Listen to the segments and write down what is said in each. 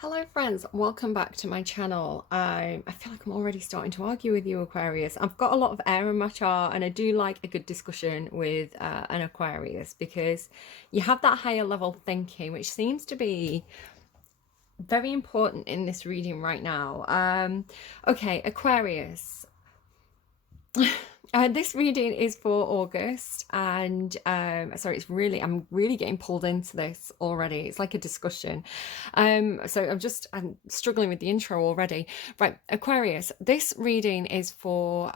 Hello friends, welcome back to my channel. I feel like I'm already starting to argue with you, Aquarius. I've got a lot of air in my chart and I do like a good discussion with an Aquarius because you have that higher level thinking, which seems to be very important in this reading right now. Okay, Aquarius. This reading is for August, and sorry, I'm really getting pulled into this already. It's like a discussion. So I'm struggling with the intro already. Right, Aquarius, this reading is for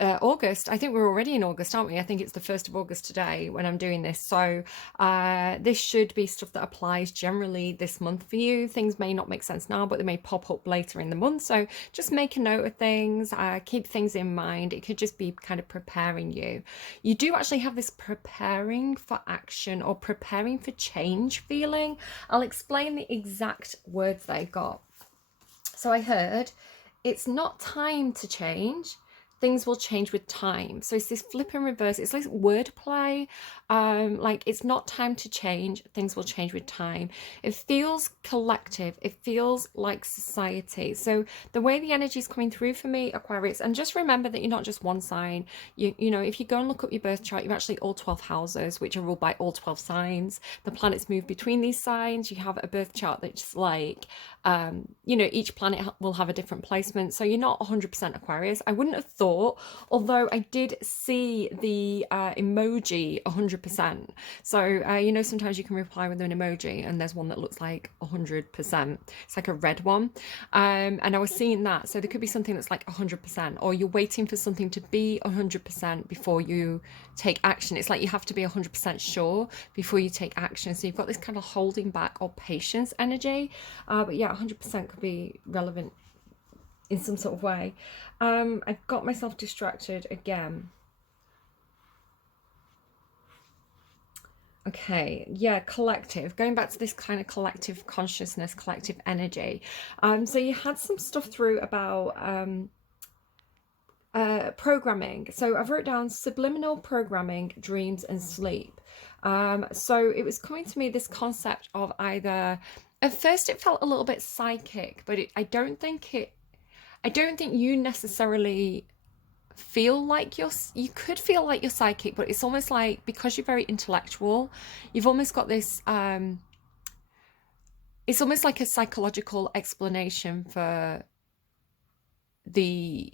August. I think we're already in August, aren't we? I think it's the 1st of August today when I'm doing this. So this should be stuff that applies generally this month for you. Things may not make sense now, but they may pop up later in the month. So just make a note of things, keep things in mind. It could just be kind of preparing you. You do actually have this preparing for action or preparing for change feeling. I'll explain the exact words that I got. So I heard, it's not time to change. Things will change with time. So it's this flip and reverse. It's like wordplay. Like it's not time to change. Things will change with time. It feels collective. It feels like society. So the way the energy is coming through for me, Aquarius, and just remember that you're not just one sign. You know, if you go and look up your birth chart, you're actually all 12 houses, which are ruled by all 12 signs. The planets move between these signs. You have a birth chart that's like, you know, each planet will have a different placement. So you're not 100% Aquarius. I wouldn't have thought, although I did see the emoji 100%. So, you know, sometimes you can reply with an emoji and there's one that looks like 100%. It's like a red one. And I was seeing that. So there could be something that's like 100%, or you're waiting for something to be 100% before you take action. It's like you have to be 100% sure before you take action. So you've got this kind of holding back or patience energy. But yeah, 100% could be relevant in some sort of way. I've got myself distracted again. Okay, yeah, collective. Going back to this kind of collective consciousness, collective energy. So you had some stuff through about programming. So I've wrote down subliminal programming, dreams, and sleep. So it was coming to me this concept of either. At first, it felt a little bit psychic, but I don't think you necessarily feel like you could feel like you're psychic, but it's almost like because you're very intellectual, you've almost got this it's almost like a psychological explanation for the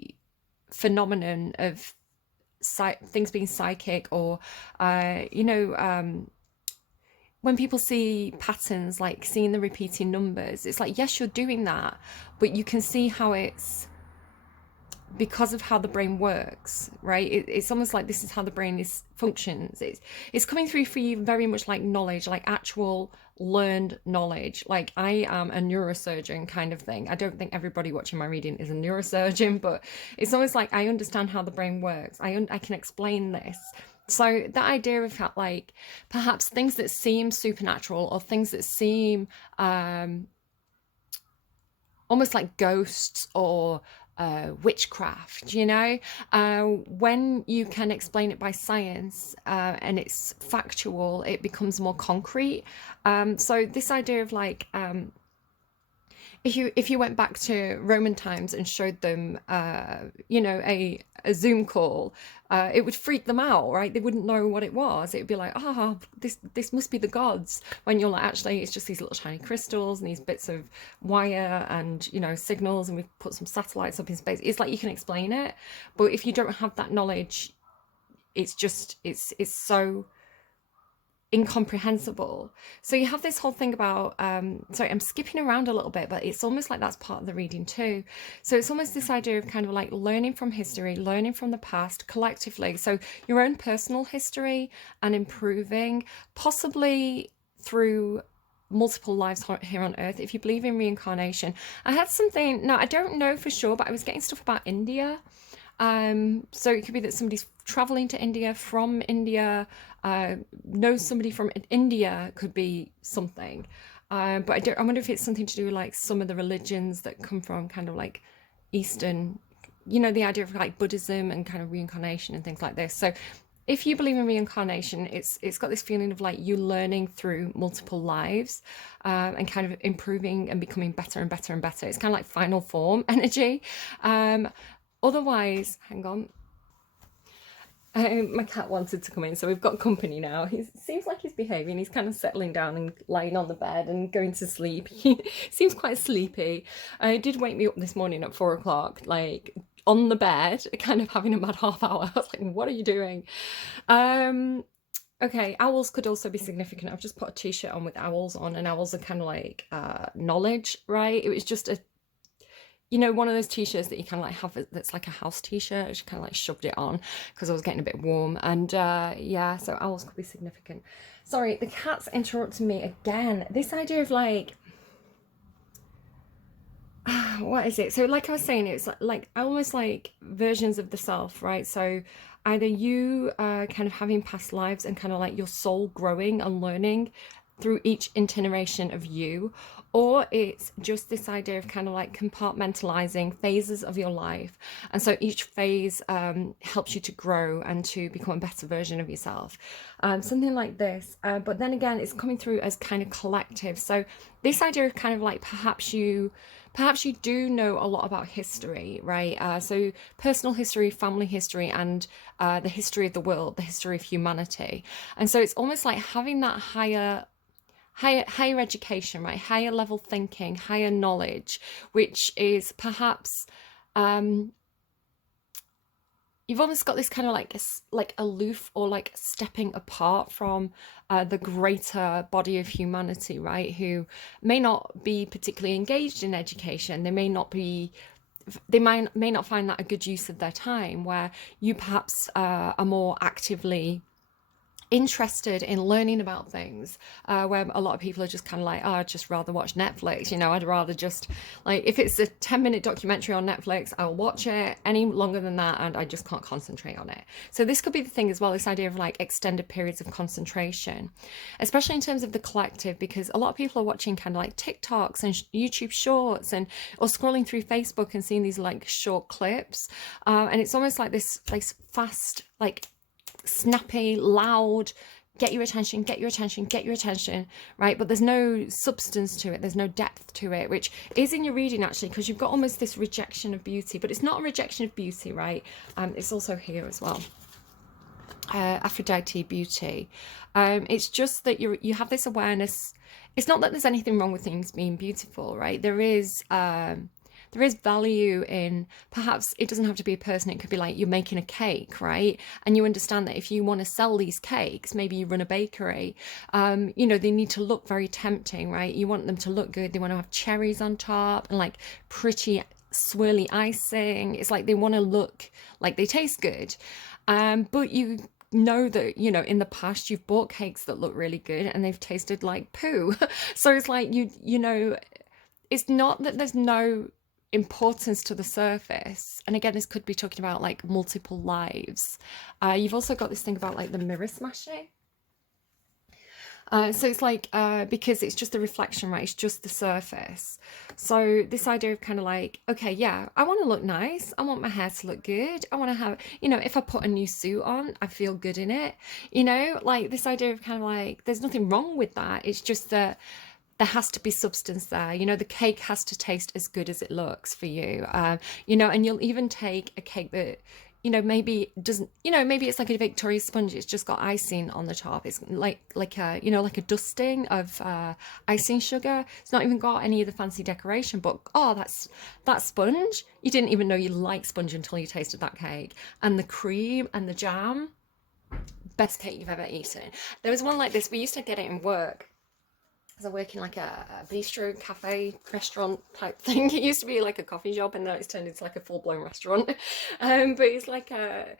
phenomenon of things being psychic, or you know, when people see patterns, like seeing the repeating numbers, it's like, yes, you're doing that, but you can see how it's because of how the brain works, right? It's almost like this is how the brain functions. It's coming through for you very much like knowledge, like actual learned knowledge. Like I am a neurosurgeon kind of thing. I don't think everybody watching my reading is a neurosurgeon, but it's almost like I understand how the brain works. I can explain this. So that idea of how, like, perhaps things that seem supernatural or things that seem almost like ghosts or witchcraft, you know, when you can explain it by science and it's factual, it becomes more concrete. So this idea of like, if you went back to Roman times and showed them, you know, a Zoom call, it would freak them out, right? They wouldn't know what it was. It would be like, this must be the gods. When you're like, actually, it's just these little tiny crystals and these bits of wire and, you know, signals, and we've put some satellites up in space. It's like you can explain it, but if you don't have that knowledge, it's just it's so incomprehensible. So you have this whole thing about sorry, I'm skipping around a little bit, but it's almost like that's part of the reading too. So it's almost this idea of kind of like learning from history, learning from the past collectively, so your own personal history, and improving, possibly through multiple lives here on earth. If you believe in reincarnation, I had something, no, I don't know for sure, but I was getting stuff about India. So it could be that somebody's traveling to India from India, knows somebody from India, could be something. But I wonder if it's something to do with like some of the religions that come from kind of like Eastern, you know, the idea of like Buddhism and kind of reincarnation and things like this. So if you believe in reincarnation, it's got this feeling of like you learning through multiple lives, and kind of improving and becoming better and better and better. It's kind of like final form energy. Otherwise, hang on. My cat wanted to come in, so we've got company now. He seems like he's behaving. He's kind of settling down and lying on the bed and going to sleep. He seems quite sleepy. It did wake me up this morning at 4 o'clock, like on the bed, kind of having a mad half hour. I was like, what are you doing? Okay, owls could also be significant. I've just put a t-shirt on with owls on, and owls are kind of like knowledge, right? It was just a, you know, one of those t-shirts that you kind of like have that's like a house t-shirt. I just kind of like shoved it on because I was getting a bit warm. And yeah, so owls could be significant. Sorry, the cat's interrupting me again. This idea of like, what is it? So like I was saying, it's like almost like versions of the self, right? So either you kind of having past lives and kind of like your soul growing and learning through each iteration of you, or it's just this idea of kind of like compartmentalizing phases of your life, and so each phase helps you to grow and to become a better version of yourself, something like this. But then again, it's coming through as kind of collective. So this idea of kind of like perhaps you do know a lot about history, right? So personal history, family history, and the history of the world, the history of humanity. And so it's almost like having that higher education, right? Higher level thinking, higher knowledge, which is perhaps you've almost got this kind of like aloof or like stepping apart from the greater body of humanity, right? Who may not be particularly engaged in education. They may not find that a good use of their time, where you perhaps are more actively interested in learning about things, where a lot of people are just kind of like, oh, I'd just rather watch Netflix, you know, I'd rather just, like, if it's a 10-minute documentary on Netflix, I'll watch it. Any longer than that and I just can't concentrate on it. So this could be the thing as well, this idea of like extended periods of concentration, especially in terms of the collective, because a lot of people are watching kind of like TikToks and YouTube shorts, and or scrolling through Facebook and seeing these like short clips, and it's almost like this fast, like snappy, loud, get your attention, right? But there's no substance to it, there's no depth to it, which is in your reading actually, because you've got almost this rejection of beauty. But it's not a rejection of beauty, right? It's also here as well, Aphrodite beauty. It's just that you have this awareness. It's not that there's anything wrong with things being beautiful, right? There is value in, perhaps it doesn't have to be a person, it could be like you're making a cake, right? And you understand that if you want to sell these cakes, maybe you run a bakery, you know, they need to look very tempting, right? You want them to look good, they want to have cherries on top and like pretty swirly icing. It's like they want to look like they taste good, but you know that, you know, in the past you've bought cakes that look really good and they've tasted like poo. So it's like you know, it's not that there's no importance to the surface. And again, this could be talking about like multiple lives. You've also got this thing about like the mirror smashing. So it's like, because it's just a reflection, right? It's just the surface. So this idea of kind of like, okay, yeah, I want to look nice. I want my hair to look good. I want to have, you know, if I put a new suit on, I feel good in it. You know, like this idea of kind of like, there's nothing wrong with that. It's just that there has to be substance there. You know, the cake has to taste as good as it looks for you. You know, and you'll even take a cake that, you know, maybe doesn't, you know, maybe it's like a Victoria sponge, it's just got icing on the top. It's like a, you know, like a dusting of icing sugar. It's not even got any of the fancy decoration, but oh, that sponge, you didn't even know you liked sponge until you tasted that cake. And the cream and the jam, best cake you've ever eaten. There was one like this, we used to get it in work. I work in like a bistro, cafe, restaurant type thing. It used to be like a coffee shop, and now it's turned into like a full-blown restaurant. But it's like there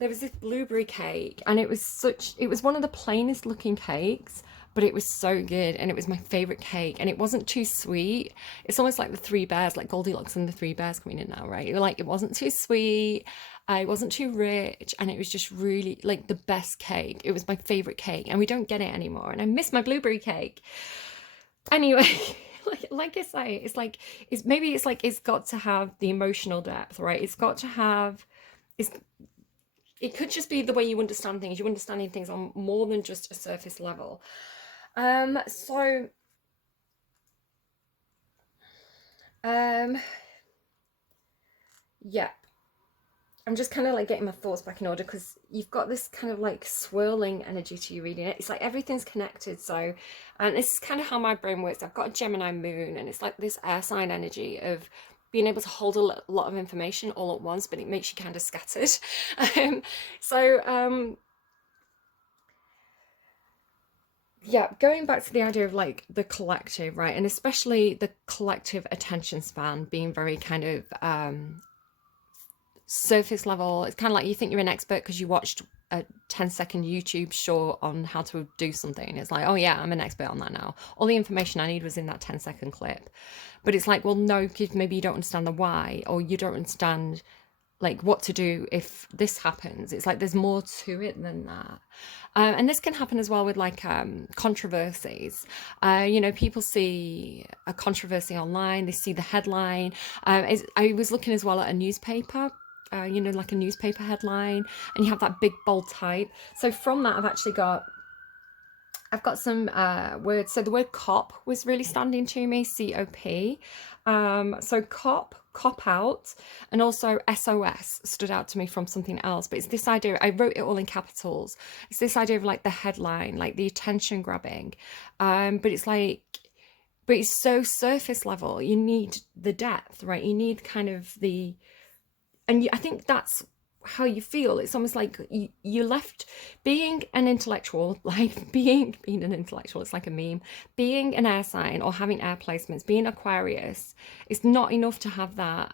was this blueberry cake, and it was one of the plainest looking cakes, but it was so good, and it was my favorite cake, and it wasn't too sweet. It's almost like the Three Bears, like Goldilocks and the Three Bears coming in now, right? Like, it wasn't too sweet, it wasn't too rich, and it was just really like the best cake. It was my favorite cake, and we don't get it anymore, and I miss my blueberry cake. Anyway, like I say, it's got to have the emotional depth, right? It's got to have, it could just be the way you understand things. You're understanding things on more than just a surface level. So yeah, I'm just kind of like getting my thoughts back in order, because you've got this kind of like swirling energy to you reading it. It's like everything's connected. So, and this is kind of how my brain works. I've got a Gemini moon, and it's like this air sign energy of being able to hold a lot of information all at once, but it makes you kind of scattered. Um, so, yeah, going back to the idea of like the collective, right? And especially the collective attention span being very kind of surface level. It's kind of like you think you're an expert because you watched a 10-second YouTube short on how to do something. It's like, oh yeah, I'm an expert on that now. All the information I need was in that 10-second clip. But it's like, well, no, because maybe you don't understand the why, or you don't understand like what to do if this happens. It's like there's more to it than that. And this can happen as well with like controversies. You know, people see a controversy online, they see the headline. I was looking as well at a newspaper, you know, like a newspaper headline, and you have that big bold type. So from that, I've got some words. So the word cop was really standing to me, COP. So cop out, and also SOS stood out to me from something else. But it's this idea, I wrote it all in capitals. It's this idea of like the headline, like the attention grabbing. But it's like, but it's so surface level. You need the depth, right? You need kind of the, and I think that's how you feel. It's almost like you left being an intellectual, like being an intellectual, it's like a meme, being an air sign or having air placements, being Aquarius, it's not enough to have that.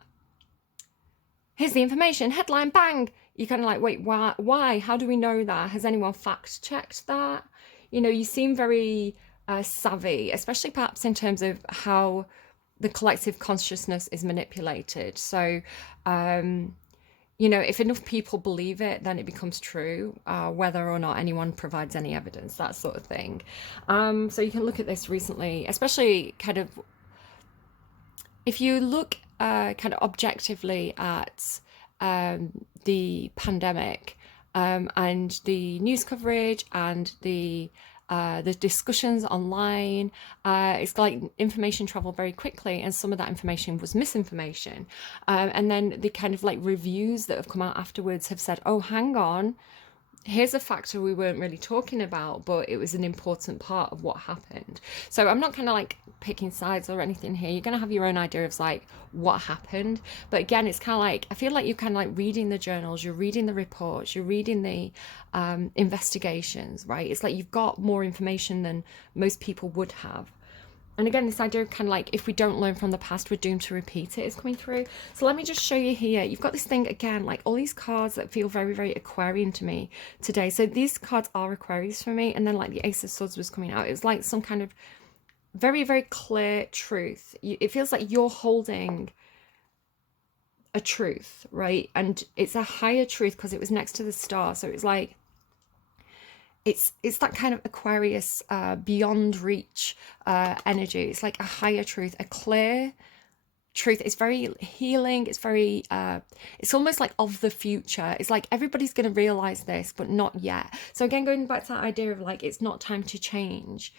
Here's the information, headline, bang. You're kind of like, wait, why? How do we know that? Has anyone fact checked that? You know, you seem very savvy, especially perhaps in terms of how the collective consciousness is manipulated. So, you know, if enough people believe it, then it becomes true, whether or not anyone provides any evidence, that sort of thing. So you can look at this recently, especially kind of, if you look kind of objectively at the pandemic and the news coverage and the discussions online, it's like information traveled very quickly, and some of that information was misinformation. And then the kind of like reviews that have come out afterwards have said, oh, hang on, here's a factor we weren't really talking about, but it was an important part of what happened. So I'm not kind of like picking sides or anything here. You're going to have your own idea of like what happened. But again, it's kind of like, I feel like you're kind of like reading the journals, you're reading the reports, you're reading the investigations, right? It's like you've got more information than most people would have. And again, this idea of kind of like, if we don't learn from the past, we're doomed to repeat it is coming through. So let me just show you here. You've got this thing again, like all these cards that feel very, very Aquarian to me today. So these cards are Aquarius for me. And then like the Ace of Swords was coming out. It was like some kind of very, very clear truth. It feels like you're holding a truth, right? And it's a higher truth because it was next to the star. So it's like, it's that kind of Aquarius beyond reach energy. It's like a higher truth, a clear truth. It's very healing. It's very it's almost like of the future. It's like everybody's going to realize this, but not yet. So again, going back to that idea of like, it's not time to change.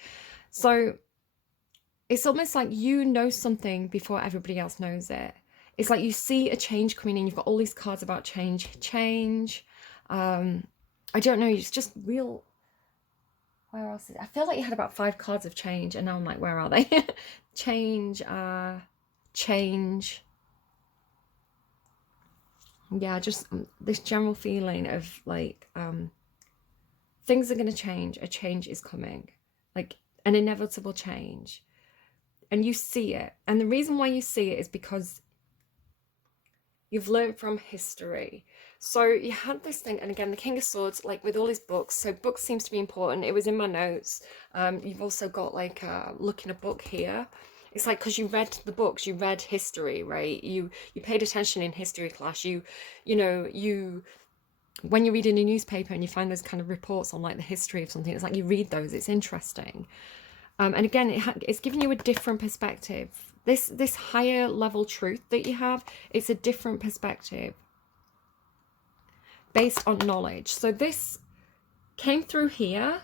So it's almost like you know something before everybody else knows it. It's like you see a change coming in. You've got all these cards about change. I don't know, it's just real. Where else is it? I feel like you had about 5 cards of change, and now I'm like, where are they? Change. Yeah, just this general feeling of like things are going to change. A change is coming, like an inevitable change, and you see it. And the reason why you see it is because you've learned from history. So you had this thing, and again, the King of Swords, like with all his books, so books seems to be important. It was in my notes. You've also got like looking a book here. It's like, because you read the books, you read history, right? You paid attention in history class. You know, when you're reading a newspaper and you find those kind of reports on like the history of something, it's like you read those, it's interesting. And again, it's giving you a different perspective. This higher level truth that you have, it's a different perspective. based on knowledge. So this came through here,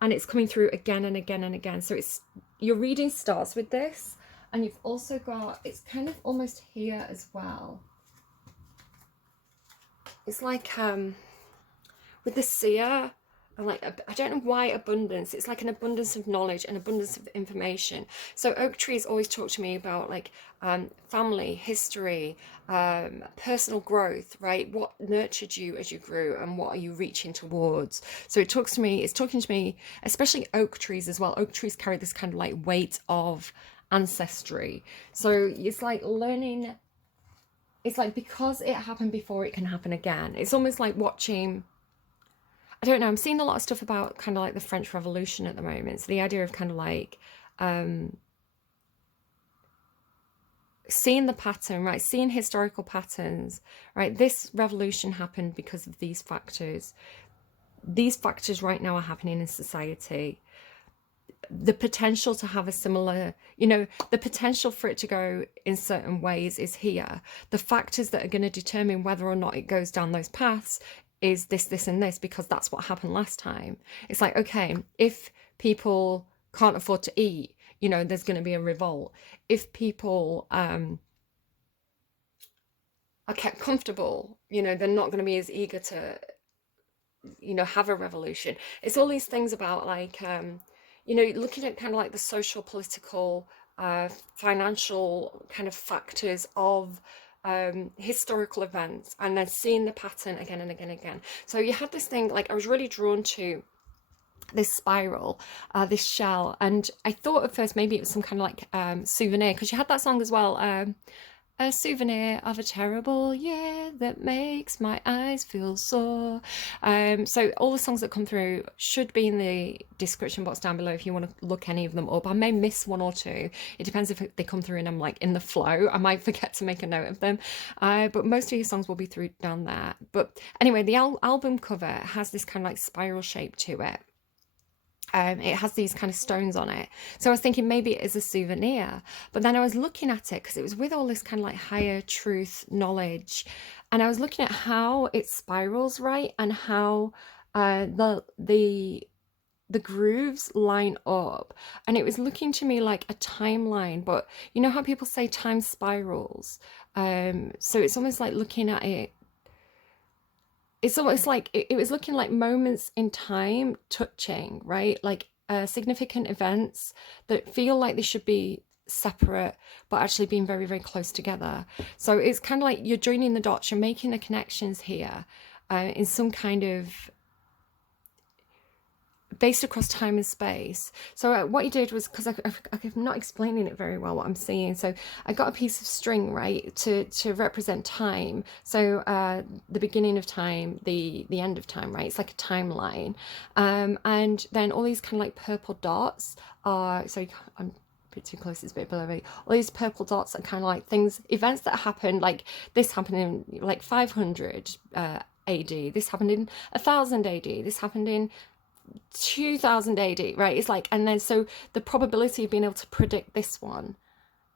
and it's coming through again and again and again. So it's, your reading starts with this, and you've also got, it's kind of almost here as well. It's like with the seer, and like, I don't know why abundance, it's like an abundance of knowledge and abundance of information. So oak trees always talk to me about like family, history, personal growth, right? What nurtured you as you grew, and what are you reaching towards? So it's talking to me, especially oak trees as well. Oak trees carry this kind of like weight of ancestry. So it's like learning, it's like, because it happened before, it can happen again. It's almost like watching, I don't know, I'm seeing a lot of stuff about kind of like the French Revolution at the moment. So the idea of kind of like seeing the pattern, right? Seeing historical patterns, right? This revolution happened because of these factors. These factors right now are happening in society. The potential to have a similar, you know, the potential for it to go in certain ways is here. The factors that are going to determine whether or not it goes down those paths is this, this, and this, because that's what happened last time. It's like, okay, if people can't afford to eat, you know, there's going to be a revolt. If people are kept comfortable, you know, they're not going to be as eager to, you know, have a revolution. It's all these things about like, you know, looking at kind of like the social, political, financial kind of factors of historical events, and then seeing the pattern again and again and again. So you had this thing, like I was really drawn to this spiral, this shell, and I thought at first maybe it was some kind of like souvenir, because you had that song as well, a souvenir of a terrible year that makes my eyes feel sore. So all the songs that come through should be in the description box down below if you want to look any of them up. I may miss one or two. It depends if they come through and I'm like in the flow. I might forget to make a note of them. But most of your songs will be through down there. But anyway, the album cover has this kind of like spiral shape to it. It has these kind of stones on it. So I was thinking maybe it is a souvenir. But then I was looking at it because it was with all this kind of like higher truth knowledge. And I was looking at how it spirals, right? And how the grooves line up. And it was looking to me like a timeline. But you know how people say time spirals? So it's almost like looking at it. It's almost like it was looking like moments in time touching, right? Like significant events that feel like they should be separate, but actually being very, very close together. So it's kind of like you're joining the dots, you're making the connections here in some kind of based across time and space. So what he did was, because I'm not explaining it very well what I'm seeing, so I got a piece of string, right, to represent time. So the beginning of time, the end of time, right? It's like a timeline, and then all these kind of like purple dots are, so I'm a bit too close, it's a bit below me. All these purple dots are kind of like things, events that happened, like this happened in like 500 AD, this happened in 1000 AD, this happened in 2000 AD, right? It's like, and then so the probability of being able to predict this one,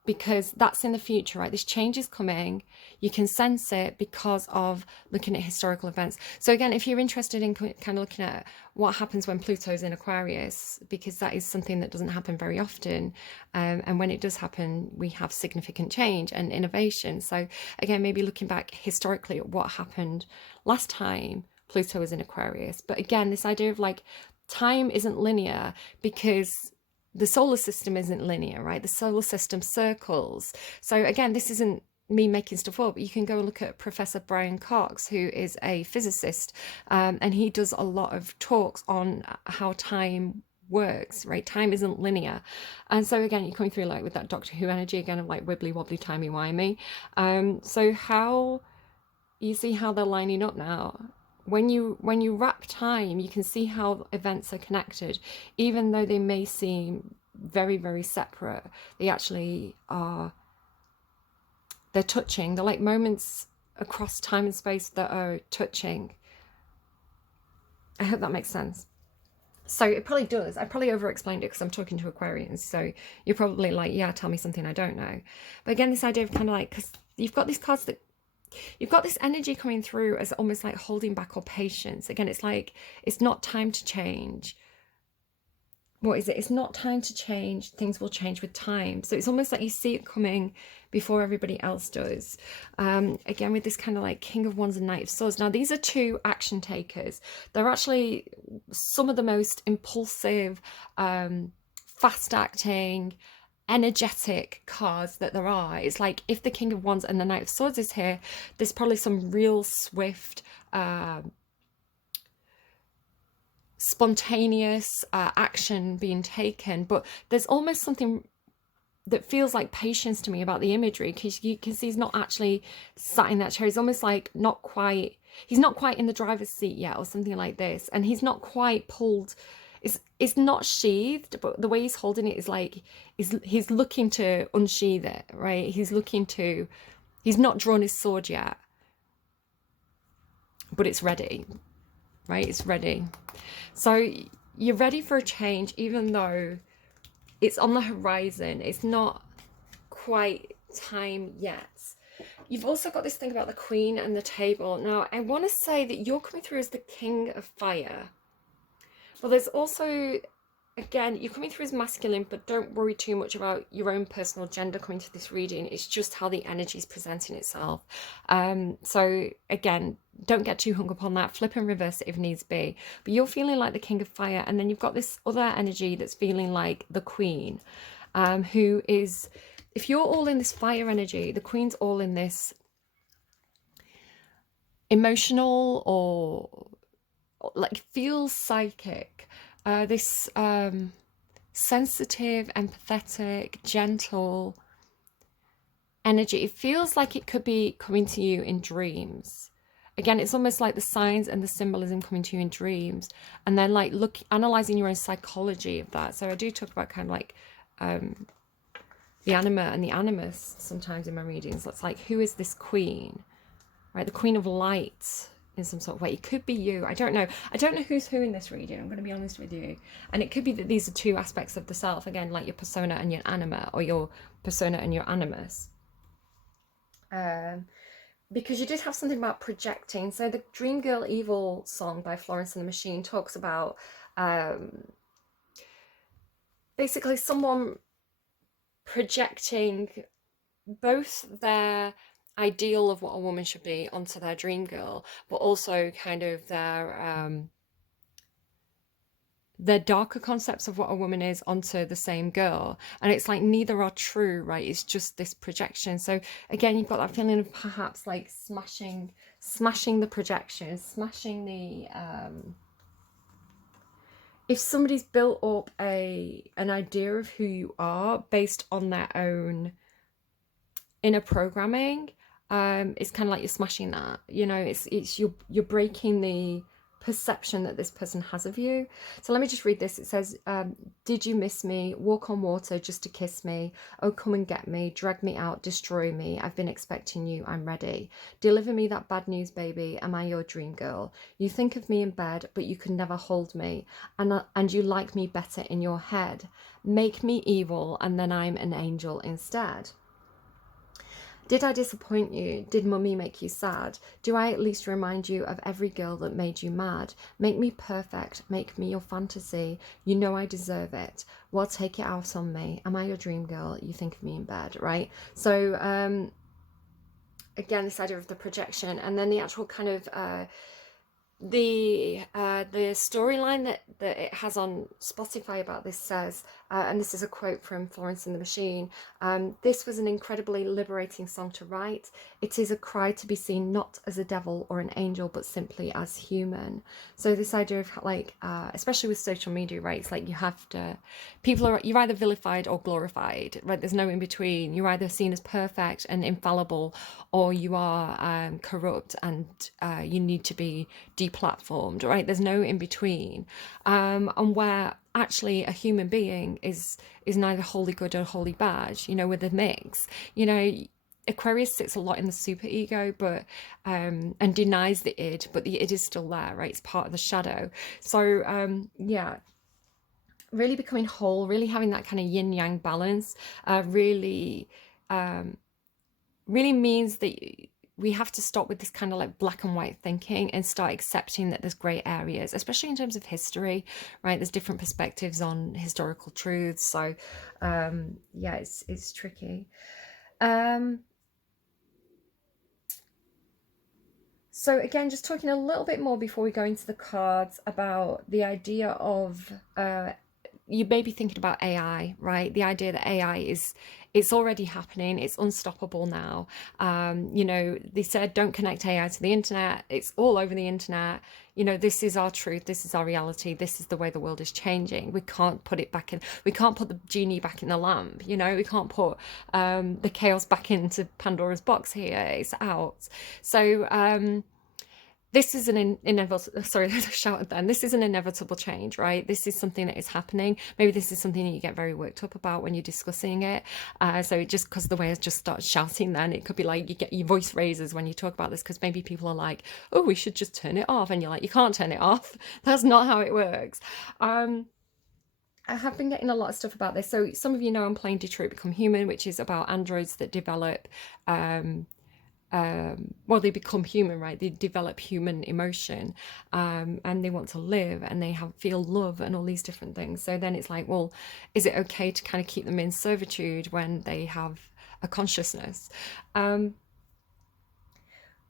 because that's in the future, right? This change is coming, you can sense it because of looking at historical events. So again, if you're interested in kind of looking at what happens when Pluto's in Aquarius, because that is something that doesn't happen very often, and when it does happen, we have significant change and innovation. So again, maybe looking back historically at what happened last time Pluto was in Aquarius. But again, this idea of like time isn't linear, because the solar system isn't linear, right? The solar system circles. So again, this isn't me making stuff up. You can go look at Professor Brian Cox, who is a physicist, and he does a lot of talks on how time works, right? Time isn't linear. And so again, you're coming through like with that Doctor Who energy again of like wibbly wobbly timey wimey. So how you see how they're lining up now. When you wrap time, you can see how events are connected, even though they may seem very, very separate. They actually are, they're touching. They're like moments across time and space that are touching. I hope that makes sense. So it probably does. I probably over-explained it because I'm talking to Aquarians. So you're probably like, yeah, tell me something I don't know. But again, this idea of kind of like, because you've got these cards that you've got this energy coming through as almost like holding back or patience. Again, it's like, it's not time to change. What is it? It's not time to change. Things will change with time. So it's almost like you see it coming before everybody else does. Again, with this kind of like King of Wands and Knight of Swords. Now, these are two action takers. They're actually some of the most impulsive, fast acting, energetic cards that there are. It's like if the King of Wands and the Knight of Swords is here, there's probably some real swift, spontaneous action being taken, but there's almost something that feels like patience to me about the imagery, because he's not actually sat in that chair. He's almost like he's not quite in the driver's seat yet or something like this, and he's not quite pulled. It's not sheathed, but the way he's holding it is like he's looking to unsheath it, right? He's not drawn his sword yet, but it's ready, right? It's ready. So you're ready for a change, even though it's on the horizon. It's not quite time yet. You've also got this thing about the Queen and the table. Now, I want to say that you're coming through as the King of Fire. Well, there's also, again, you're coming through as masculine, but don't worry too much about your own personal gender coming to this reading. It's just how the energy is presenting itself. So again, don't get too hung up on that. Flip and reverse it if needs be. But you're feeling like the King of Fire, and then you've got this other energy that's feeling like the Queen, who is, if you're all in this fire energy, the Queen's all in this emotional or like feels psychic, this sensitive, empathetic, gentle energy. It feels like it could be coming to you in dreams. Again, it's almost like the signs and the symbolism coming to you in dreams, and then like analyzing your own psychology of that. So I do talk about kind of like the anima and the animus sometimes in my readings. It's like, who is this queen, right? The Queen of Light in some sort of way. It could be you. I don't know. I don't know who's who in this reading. I'm going to be honest with you. And it could be that these are two aspects of the self. Again, like your persona and your anima, or your persona and your animus. Because you did have something about projecting. So the Dream Girl Evil song by Florence and the Machine talks about basically someone projecting both their ideal of what a woman should be onto their dream girl, but also kind of their darker concepts of what a woman is onto the same girl. And it's like neither are true, right? It's just this projection. So again, you've got that feeling of perhaps like smashing the projection, smashing the if somebody's built up an idea of who you are based on their own inner programming, it's kind of like you're smashing that, you know. It's you're breaking the perception that this person has of you. So let me just read this. It says, did you miss me? Walk on water just to kiss me. Oh, come and get me. Drag me out. Destroy me. I've been expecting you. I'm ready. Deliver me that bad news, baby. Am I your dream girl? You think of me in bed, but you can never hold me. And you like me better in your head. Make me evil, and then I'm an angel instead. Did I disappoint you? Did mummy make you sad? Do I at least remind you of every girl that made you mad? Make me perfect, make me your fantasy. You know I deserve it. Well, take it out on me. Am I your dream girl? You think of me in bed, right? So, again, this idea of the projection, and then the actual kind of the storyline that it has on Spotify about this says, and this is a quote from Florence and the Machine, this was an incredibly liberating song to write. It is a cry to be seen not as a devil or an angel, but simply as human. So this idea of like, especially with social media, right, it's like you have to, you're either vilified or glorified, right? There's no in between. You're either seen as perfect and infallible, or you are corrupt and you need to be deplatformed, right? There's no in between. And where actually a human being is neither wholly good or wholly bad, you know, with a mix. You know, Aquarius sits a lot in the super ego, but and denies the id, but the id is still there, right? It's part of the shadow. So yeah, really becoming whole, really having that kind of yin yang balance, really means that we have to stop with this kind of like black and white thinking and start accepting that there's grey areas, especially in terms of history, right? There's different perspectives on historical truths. So yeah, it's tricky. So again, just talking a little bit more before we go into the cards about the idea of you may be thinking about AI, right? The idea that AI it's already happening. It's unstoppable now. You know, they said don't connect AI to the internet. It's all over the internet. You know, this is our truth. This is our reality. This is the way the world is changing. We can't put it back in. We can't put the genie back in the lamp. You know, we can't put the chaos back into Pandora's box here. It's out. So this is an inevitable, sorry, I shouted then. This is an inevitable change, right? This is something that is happening. Maybe this is something that you get very worked up about when you're discussing it. So just because of the way I just started shouting then, it could be like you get your voice raises when you talk about this, because maybe people are like, oh, we should just turn it off. And you're like, you can't turn it off. That's not how it works. I have been getting a lot of stuff about this. So some of you know I'm playing Detroit Become Human, which is about androids that develop well, they become human, right? They develop human emotion, and they want to live, and they feel love and all these different things. So then it's like, well, is it okay to kind of keep them in servitude when they have a consciousness?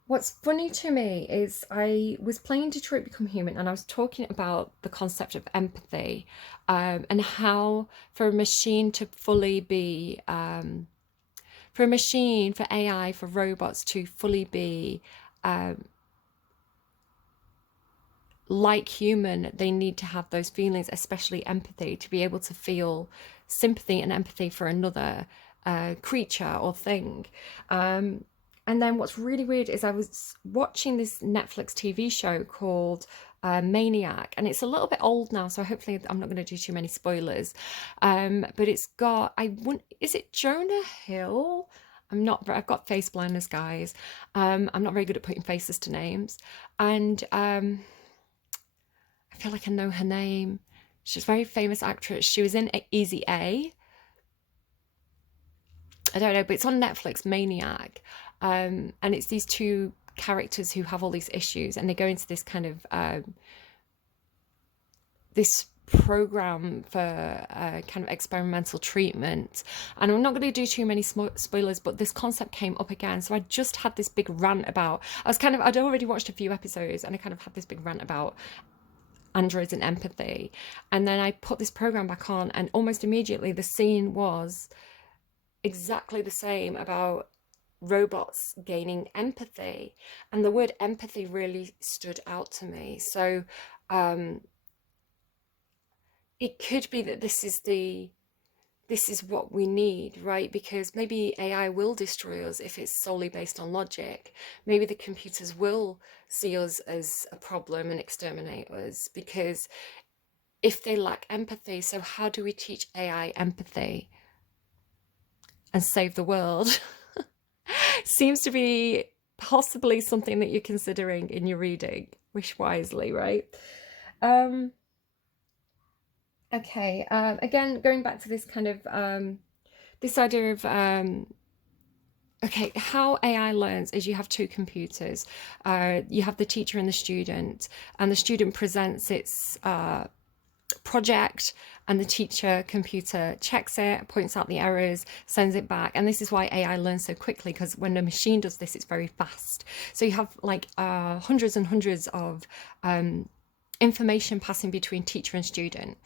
What's funny to me is I was playing Detroit Become Human, and I was talking about the concept of empathy, and how for a machine to fully be for a machine, for AI, for robots to fully be like human, they need to have those feelings, especially empathy, to be able to feel sympathy and empathy for another creature or thing. And then what's really weird is I was watching this Netflix TV show called Maniac, and it's a little bit old now, so hopefully I'm not going to do too many spoilers. But it's got, is it Jonah Hill? I've got face blindness, guys. I'm not very good at putting faces to names. And I feel like I know her name. She's a very famous actress. She was in Easy A. I don't know, but it's on Netflix, Maniac. And it's these two characters who have all these issues, and they go into this kind of this program for kind of experimental treatment. And I'm not going to do too many spoilers, but this concept came up again. So I just had this big rant about, I'd already watched a few episodes, and I kind of had this big rant about androids and empathy. And then I put this program back on, and almost immediately the scene was exactly the same about robots gaining empathy, and the word empathy really stood out to me. So it could be that this is what we need, right? Because maybe AI will destroy us if it's solely based on logic. Maybe the computers will see us as a problem and exterminate us because if they lack empathy. So how do we teach AI empathy and save the world? Seems to be possibly something that you're considering in your reading. Wish wisely, right? Okay, again, going back to this kind of this idea of okay, how AI learns is you have two computers. You have the teacher and the student presents its project, and the teacher computer checks it, points out the errors, sends it back. And this is why AI learns so quickly, because when a machine does this, it's very fast. So you have like hundreds and hundreds of information passing between teacher and student.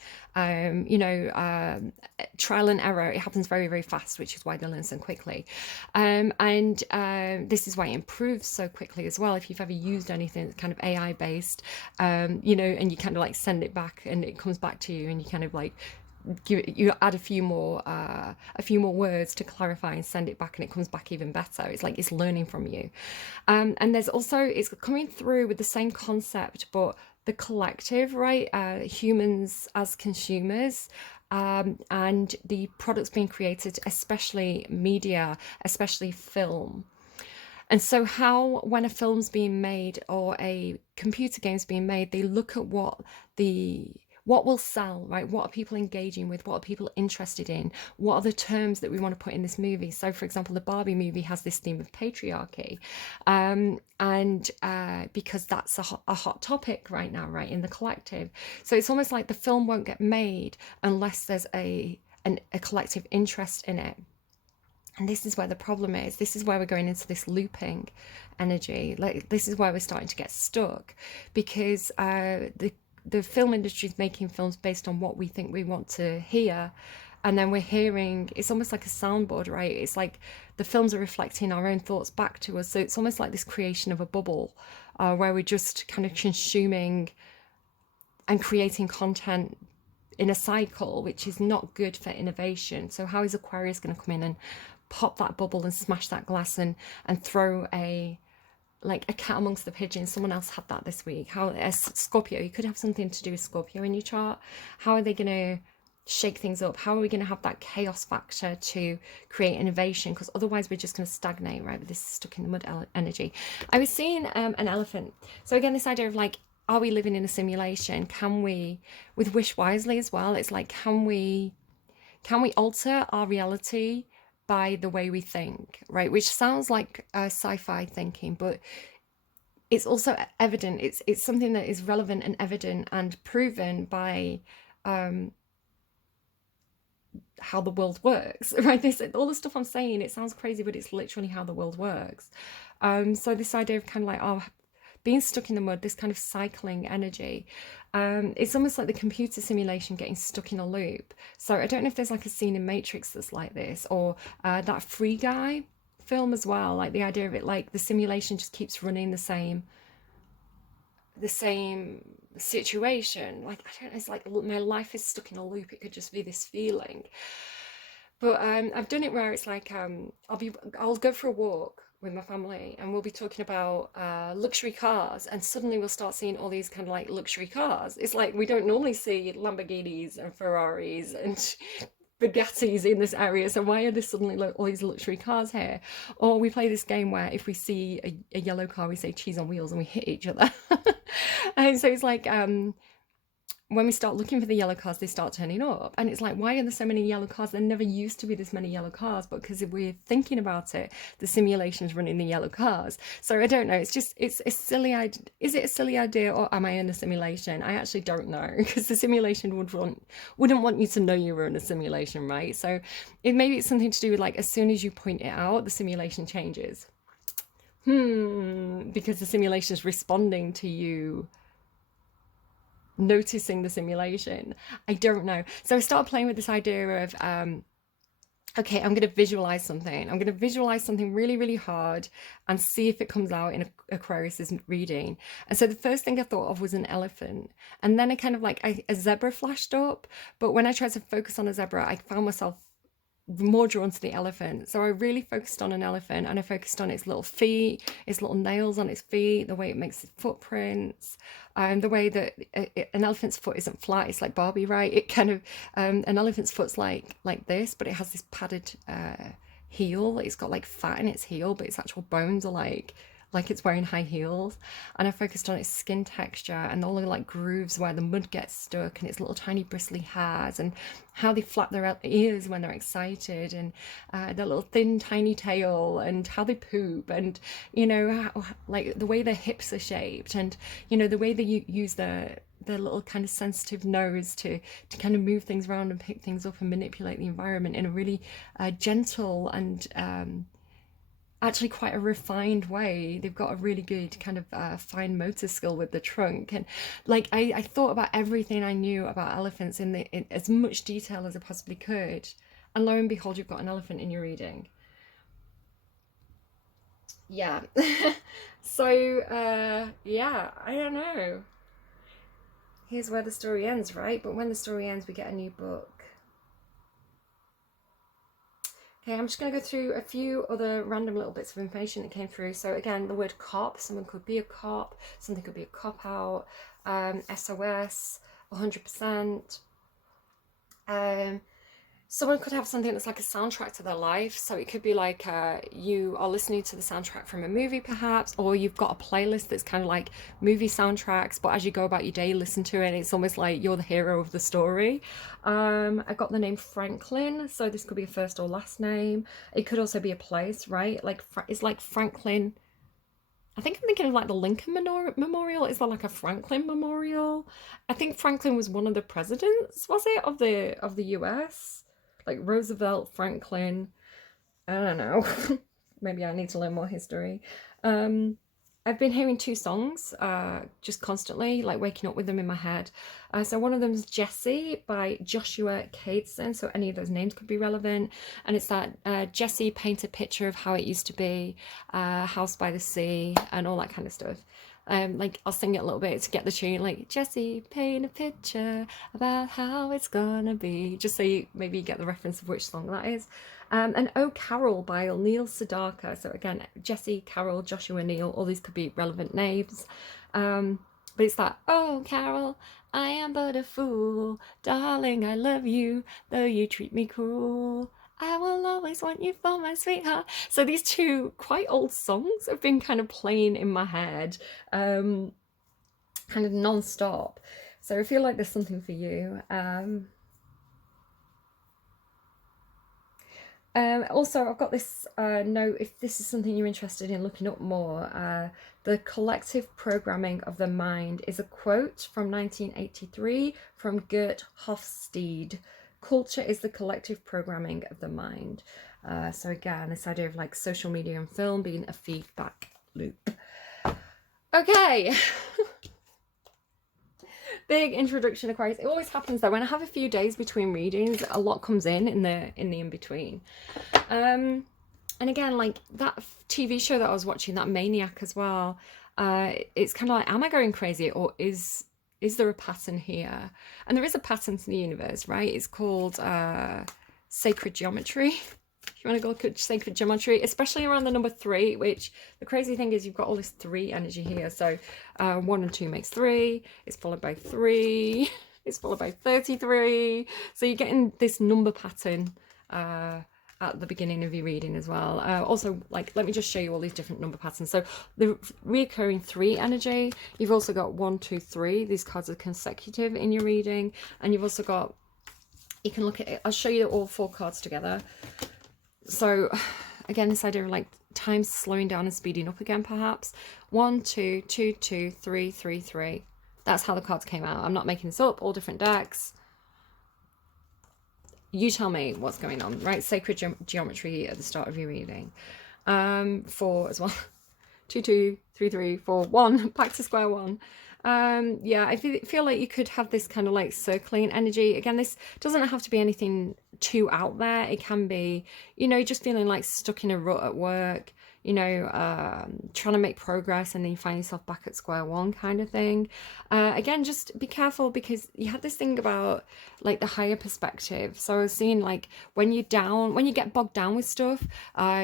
Trial and error, it happens very, very fast, which is why they learn so quickly. This is why it improves so quickly as well. If you've ever used anything that's kind of AI based, and you kind of like send it back and it comes back to you, and you kind of like you add a few more words to clarify and send it back, and it comes back even better. It's like it's learning from you. And there's also, it's coming through with the same concept, but the collective, right? Humans as consumers, and the products being created, especially media, especially film. And so how, when a film's being made or a computer game's being made, they look at what what will sell, right? What are people engaging with? What are people interested in? What are the terms that we want to put in this movie? So, for example, the Barbie movie has this theme of patriarchy, and because that's a hot topic right now, right, in the collective. So it's almost like the film won't get made unless there's a collective interest in it. And this is where the problem is. This is where we're going into this looping energy. Like, this is where we're starting to get stuck, because the film industry is making films based on what we think we want to hear, and then we're hearing, it's almost like a soundboard, right? It's like the films are reflecting our own thoughts back to us. So it's almost like this creation of a bubble, where we're just kind of consuming and creating content in a cycle, which is not good for innovation. So how is Aquarius going to come in and pop that bubble and smash that glass and throw a cat amongst the pigeons? Someone else had that this week. How Scorpio, you could have something to do with Scorpio in your chart. How are they going to shake things up? How are we going to have that chaos factor to create innovation? Because otherwise we're just going to stagnate, right? With this stuck in the mud energy. I was seeing an elephant. So again, this idea of like, are we living in a simulation? Can we, with Wish Wisely as well, it's like, can we alter our reality by the way we think, right? Which sounds like sci-fi thinking, but it's also evident. It's something that is relevant and evident and proven by how the world works, right? All the stuff I'm saying, it sounds crazy, but it's literally how the world works. So this idea of kind of like, being stuck in the mud, this kind of cycling energy, it's almost like the computer simulation getting stuck in a loop. So I don't know if there's like a scene in Matrix that's like this, or that Free Guy film as well, like the idea of it, like the simulation just keeps running the same situation. Like, I don't know, it's like my life is stuck in a loop. It could just be this feeling. But I've done it where it's like, I'll go for a walk with my family and we'll be talking about luxury cars, and suddenly we'll start seeing all these kind of like luxury cars. It's like we don't normally see Lamborghinis and Ferraris and Bugattis in this area, so why are there suddenly all these luxury cars here? Or we play this game where if we see a yellow car, we say cheese on wheels and we hit each other. And so it's like, when we start looking for the yellow cars, they start turning up. And it's like, why are there so many yellow cars? There never used to be this many yellow cars, but because if we're thinking about it, the simulation's running the yellow cars. So I don't know. It's just, it's a silly idea. Is it a silly idea, or am I in a simulation? I actually don't know, because the simulation wouldn't want you to know you were in a simulation, right? So maybe it's something to do with like, as soon as you point it out, the simulation changes. Because the simulation is responding to you noticing the simulation. I don't know. So I started playing with this idea of okay, I'm going to visualize something. I'm going to visualize something really, really hard and see if it comes out in Aquarius's reading. And so the first thing I thought of was an elephant. And then I kind of like a zebra flashed up. But when I tried to focus on a zebra, I found myself more drawn to the elephant. So I really focused on an elephant, and I focused on its little feet, its little nails on its feet, the way it makes its footprints, the way that an elephant's foot isn't flat. It's like Barbie, right? It kind of, an elephant's foot's like this, but it has this padded heel. It's got like fat in its heel, but its actual bones are like it's wearing high heels. And I focused on its skin texture and all the like grooves where the mud gets stuck, and its little tiny bristly hairs, and how they flap their ears when they're excited, and their little thin tiny tail, and how they poop, and you know, how, like the way their hips are shaped, and you know, the way they use their little kind of sensitive nose to kind of move things around and pick things up and manipulate the environment in a really gentle and actually quite a refined way. They've got a really good kind of fine motor skill with the trunk. And like I thought about everything I knew about elephants in as much detail as I possibly could, and lo and behold, you've got an elephant in your reading. Yeah. So yeah, I don't know. Here's where the story ends, right? But when the story ends, we get a new book. Okay, I'm just going to go through a few other random little bits of information that came through. So again, the word cop, someone could be a cop, something could be a cop out, SOS, 100%. Someone could have something that's like a soundtrack to their life. So it could be like you are listening to the soundtrack from a movie, perhaps, or you've got a playlist that's kind of like movie soundtracks. But as you go about your day, listen to it. It's almost like you're the hero of the story. I got the name Franklin, so this could be a first or last name. It could also be a place, right? Like it's like Franklin. I think I'm thinking of like the Lincoln Memorial. Is there like a Franklin Memorial? I think Franklin was one of the presidents, was it, of the US? Like Roosevelt, Franklin. I don't know. Maybe I need to learn more history. Um, I've been hearing two songs just constantly, like waking up with them in my head. So one of them is Jessie by Joshua Kadison. So any of those names could be relevant. And it's that Jessie paint a picture of how it used to be, house by the sea, and all that kind of stuff. Like I'll sing it a little bit to get the tune, like Jessie, paint a picture about how it's gonna be, just so you maybe get the reference of which song that is. And Oh Carol by Neil Sedaka. So again, Jessie, Carol, Joshua, Neil, all these could be relevant names. But it's that, oh Carol, I am but a fool, darling, I love you, though you treat me cruel. I will always want you for my sweetheart. So these two quite old songs have been kind of playing in my head, kind of non-stop. So I feel like there's something for you. Also, I've got this note, if this is something you're interested in looking up more. The collective programming of the mind is a quote from 1983 from Gert Hofstede. Culture is the collective programming of the mind. So again, this idea of like social media and film being a feedback loop. Okay. Big introduction, Aquarius. It always happens though when I have a few days between readings, a lot comes in the in between. And again, like that TV show that I was watching, that Maniac as well. It's kind of like, am I going crazy, or is there a pattern here? And there is a pattern to the universe, right? It's called sacred geometry. If you want to go look at sacred geometry, especially around the number 3, which the crazy thing is you've got all this 3 energy here. So 1 and 2 makes 3. It's followed by 3. It's followed by 33. So you're getting this number pattern at the beginning of your reading as well. Also, like, let me just show you all these different number patterns. So the reoccurring 3 energy, you've also got 1, 2, 3. These cards are consecutive in your reading. And you've also got, you can look at it, I'll show you all 4 cards together. So again, this idea of like time slowing down and speeding up again, perhaps. 1, 2, 2, 2, 3, 3, 3. That's how the cards came out. I'm not making this up. All different decks. You tell me what's going on, right? Sacred geometry at the start of your reading. 4 as well. 2, 2, 3, 3, 4, 1. Back to square one. Yeah, I feel like you could have this kind of like circling energy. Again, this doesn't have to be anything too out there. It can be, you know, just feeling like stuck in a rut at work, you know, trying to make progress and then you find yourself back at square one kind of thing. Again, just be careful, because you had this thing about like the higher perspective. So I was seeing like when you get bogged down with stuff,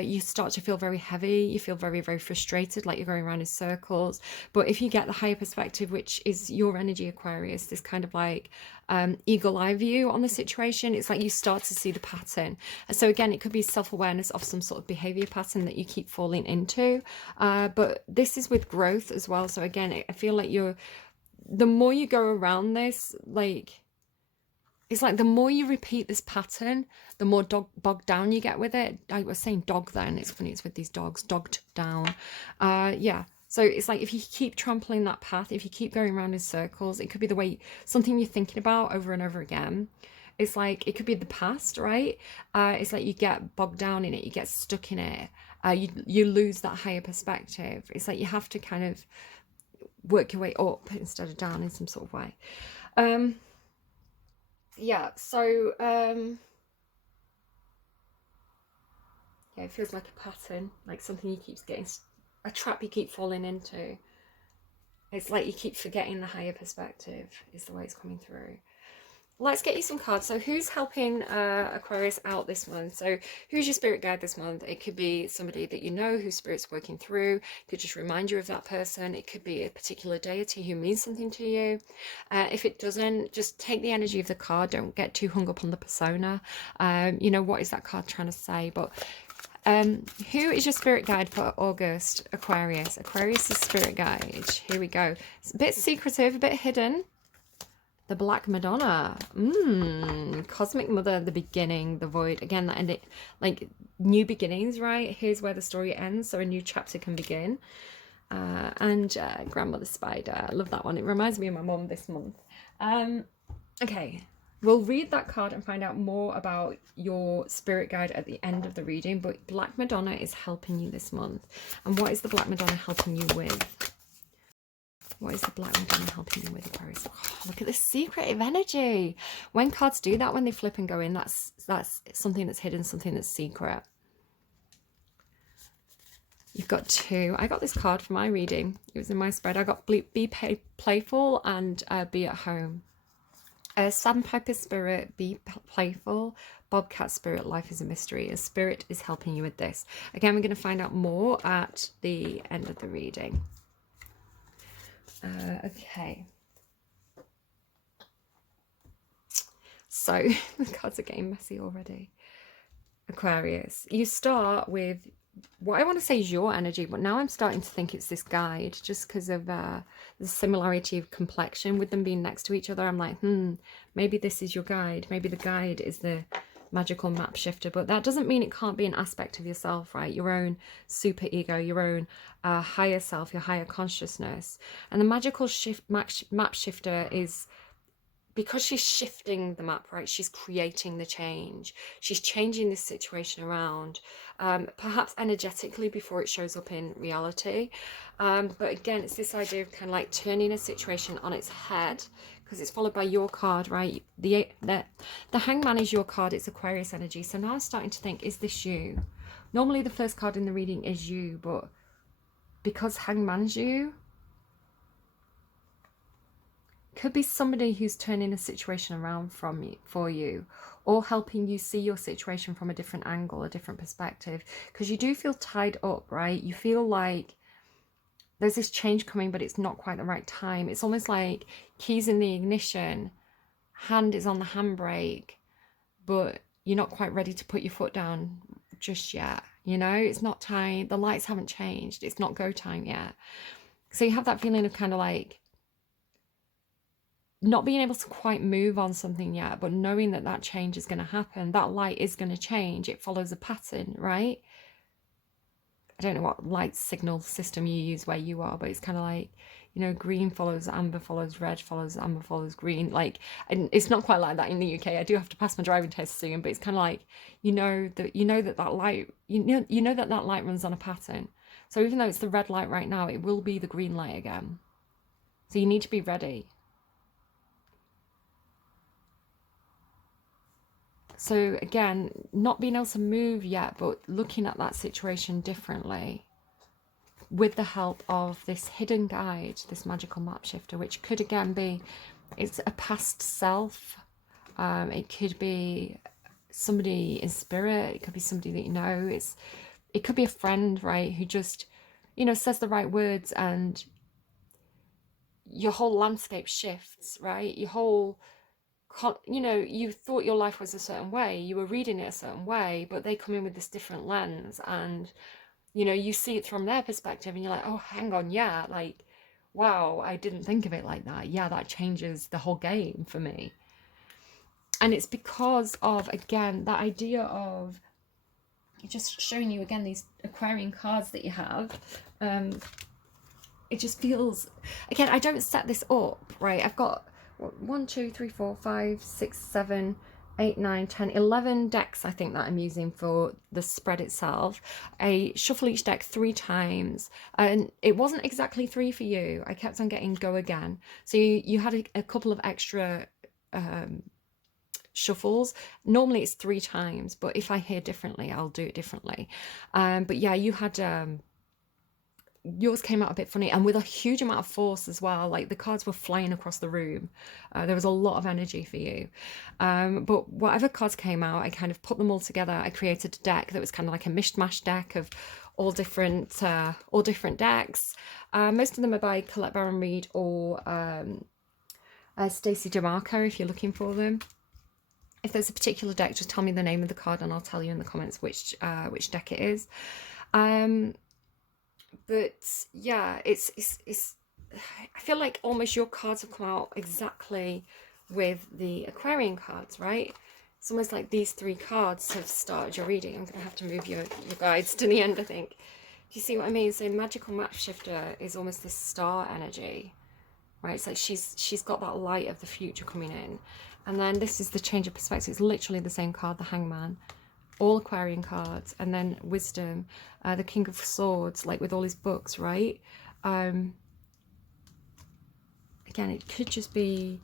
you start to feel very heavy. You feel very, very frustrated, like you're going around in circles. But if you get the higher perspective, which is your energy, Aquarius, this kind of like eagle eye view on the situation, it's like you start to see the pattern. And so again, it could be self-awareness of some sort of behavior pattern that you keep falling into, but this is with growth as well. So again, I feel like the more you go around this, like it's like the more you repeat this pattern, the more bogged down you get with it. I was saying dog then, it's funny, it's with these dogs, dogged down. Yeah, so it's like if you keep trampling that path, if you keep going around in circles, it could be the way, something you're thinking about over and over again. It's like, it could be the past, right? It's like you get bogged down in it, you get stuck in it, you lose that higher perspective. It's like you have to kind of work your way up instead of down in some sort of way. Yeah, so yeah, it feels like a pattern, like something you keep getting, a trap you keep falling into. It's like you keep forgetting the higher perspective is the way it's coming through. let's get you some cards. So who's helping Aquarius out this month? So who's your spirit guide this month? It could be somebody that you know whose spirit's working through. It could just remind you of that person. It could be a particular deity who means something to you. If it doesn't, just take the energy of the card. Don't get too hung up on the persona. You know, what is that card trying to say? But who is your spirit guide for August, Aquarius? Aquarius's spirit guide. Here we go. It's a bit secretive, a bit hidden. The Black Madonna. Cosmic Mother, the beginning, the void. Again, that ended like new beginnings, right? Here's where the story ends, so a new chapter can begin. And Grandmother Spider. I love that one. It reminds me of my mum this month. Okay. We'll read that card and find out more about your spirit guide at the end of the reading. But Black Madonna is helping you this month. And what is the Black Madonna helping you with? What is the Black Madonna helping you with, Aquarius? Oh, look at the secretive energy. When cards do that, when they flip and go in, that's something that's hidden, something that's secret. You've got two. I got this card for my reading. It was in my spread. I got be playful and be at home. Sandpiper spirit, be playful. Bobcat spirit, life is a mystery. A spirit is helping you with this. Again, we're going to find out more at the end of the reading. Okay. So the cards are getting messy already. Aquarius, you start with what I want to say is your energy, but now I'm starting to think it's this guide just because of the similarity of complexion with them being next to each other. I'm like, maybe this is your guide. Maybe the guide is the magical map shifter, but that doesn't mean it can't be an aspect of yourself, right? Your own super ego, your own higher self, your higher consciousness. And the magical map shifter is, because she's shifting the map, right? She's creating the change. She's changing this situation around, perhaps energetically before it shows up in reality. But again, it's this idea of kind of like turning a situation on its head, because it's followed by your card, right? The Hangman is your card. It's Aquarius energy. So now I'm starting to think, is this you? Normally the first card in the reading is you, but because Hangman's you, could be somebody who's turning a situation around for you, or helping you see your situation from a different angle, a different perspective, because you do feel tied up, right? You feel like there's this change coming, but it's not quite the right time. It's almost like keys in the ignition, hand is on the handbrake, but you're not quite ready to put your foot down just yet. You know, it's not time. The lights haven't changed. It's not go time yet. So you have that feeling of kind of like not being able to quite move on something yet, but knowing that that change is going to happen. That light is going to change. It follows a pattern, right? I don't know what light signal system you use where you are, but it's kind of like, you know, green follows amber, follows red, follows amber, follows green. Like, and it's not quite like that in the UK. I do have to pass my driving test soon, but it's kind of like, you know that light, you know that light runs on a pattern. So even though it's the red light right now, it will be the green light again. So you need to be ready. So again, not being able to move yet, but looking at that situation differently with the help of this hidden guide, this magical map shifter, which could again be, it's a past self. It could be somebody in spirit. It could be somebody that you know. It could be a friend, right? Who just, you know, says the right words and your whole landscape shifts, right? Your whole, you know, you thought your life was a certain way, you were reading it a certain way, but they come in with this different lens, and you know, you see it from their perspective and you're like, oh, hang on, yeah, like, wow, I didn't think of it like that. Yeah, that changes the whole game for me. And it's because of, again, that idea of just showing you again these Aquarian cards that you have. It just feels, again, I don't set this up, right? I've got 1, 2, 3, 4, 5, 6, 7, 8, 9, 10, 11 decks, I think, that I'm using for the spread itself. I shuffle each deck 3 times, and it wasn't exactly 3 for you. I kept on getting go again. So you had a couple of extra shuffles. Normally it's 3 times, but if I hear differently, I'll do it differently. But yeah, you had yours came out a bit funny and with a huge amount of force as well. Like the cards were flying across the room. There was a lot of energy for you. But whatever cards came out, I kind of put them all together. I created a deck that was kind of like a mishmash deck of all different decks. Most of them are by Colette Baron Reid or Stacey DeMarco if you're looking for them. If there's a particular deck, just tell me the name of the card and I'll tell you in the comments which deck it is. But yeah, it's I feel like almost your cards have come out exactly with the Aquarian cards, right? It's almost like these 3 cards have started your reading. I'm going to have to move your guides to the end, I think. Do you see what I mean? So magical map shifter is almost this star energy, right? It's like she's got that light of the future coming in. And then this is the change of perspective. It's literally the same card, the Hangman. All Aquarian cards. And then Wisdom, the King of Swords, like with all his books, right? Again, it could just be...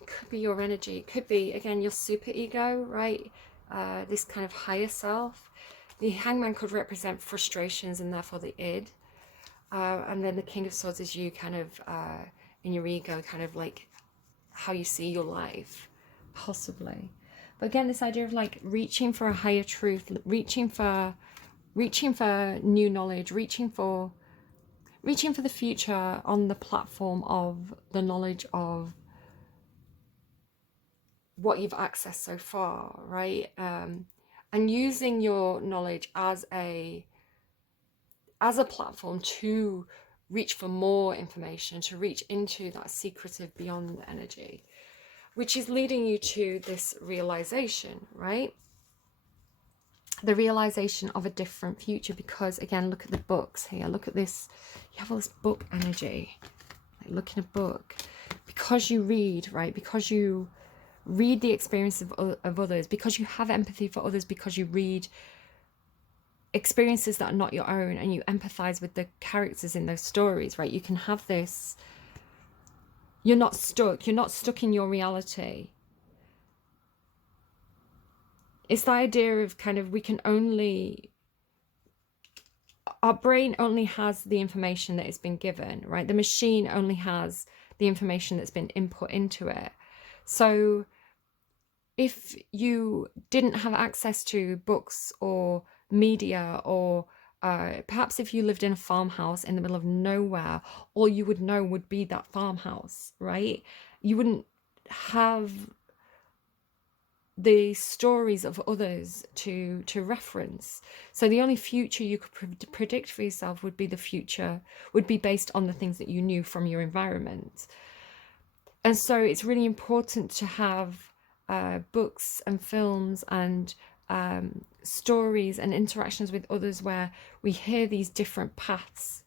It could be your energy. It could be, again, your super ego, right? This kind of higher self. The Hangman could represent frustrations and therefore the id. And then the King of Swords is you kind of in your ego, kind of like how you see your life, possibly. But again, this idea of like reaching for a higher truth, reaching for new knowledge, reaching for the future on the platform of the knowledge of what you've accessed so far, right? And using your knowledge as a platform to reach for more information, to reach into that secretive beyond the energy, which is leading you to this realization, right? The realization of a different future, because again, look at the books here, look at this, you have all this book energy, like look in a book, because you read, right? Because you read the experience of others, because you have empathy for others, because you read experiences that are not your own and you empathize with the characters in those stories, right? You can have this, you're not stuck in your reality. It's the idea of kind of, our brain only has the information that it's been given, right? The machine only has the information that's been input into it. So if you didn't have access to books or media, or perhaps if you lived in a farmhouse in the middle of nowhere, all you would know would be that farmhouse, right? You wouldn't have the stories of others to reference. So the only future you could predict for yourself would be based on the things that you knew from your environment. And so it's really important to have books and films and stories and interactions with others where we hear these different paths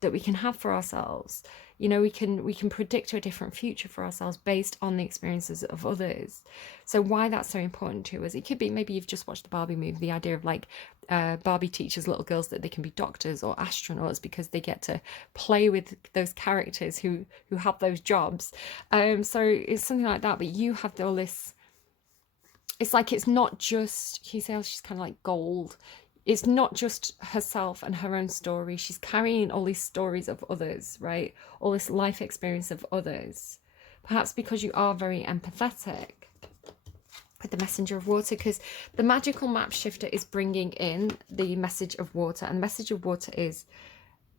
that we can have for ourselves. You know, we can predict a different future for ourselves based on the experiences of others. So why that's so important to us, it could be maybe you've just watched the Barbie movie, the idea of like Barbie teaches little girls that they can be doctors or astronauts because they get to play with those characters who have those jobs. So it's something like that, but you have all this, it's like, it's not just, he says she's kind of like gold. It's not just herself and her own story. She's carrying all these stories of others, right? All this life experience of others. Perhaps because you are very empathetic with the messenger of water, because the magical map shifter is bringing in the message of water, and the message of water is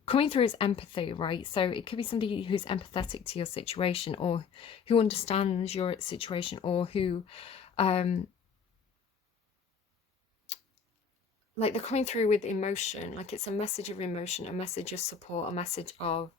coming through as empathy, right? So it could be somebody who's empathetic to your situation, or who understands your situation, or who like they're coming through with emotion, like it's a message of emotion, a message of support, a message of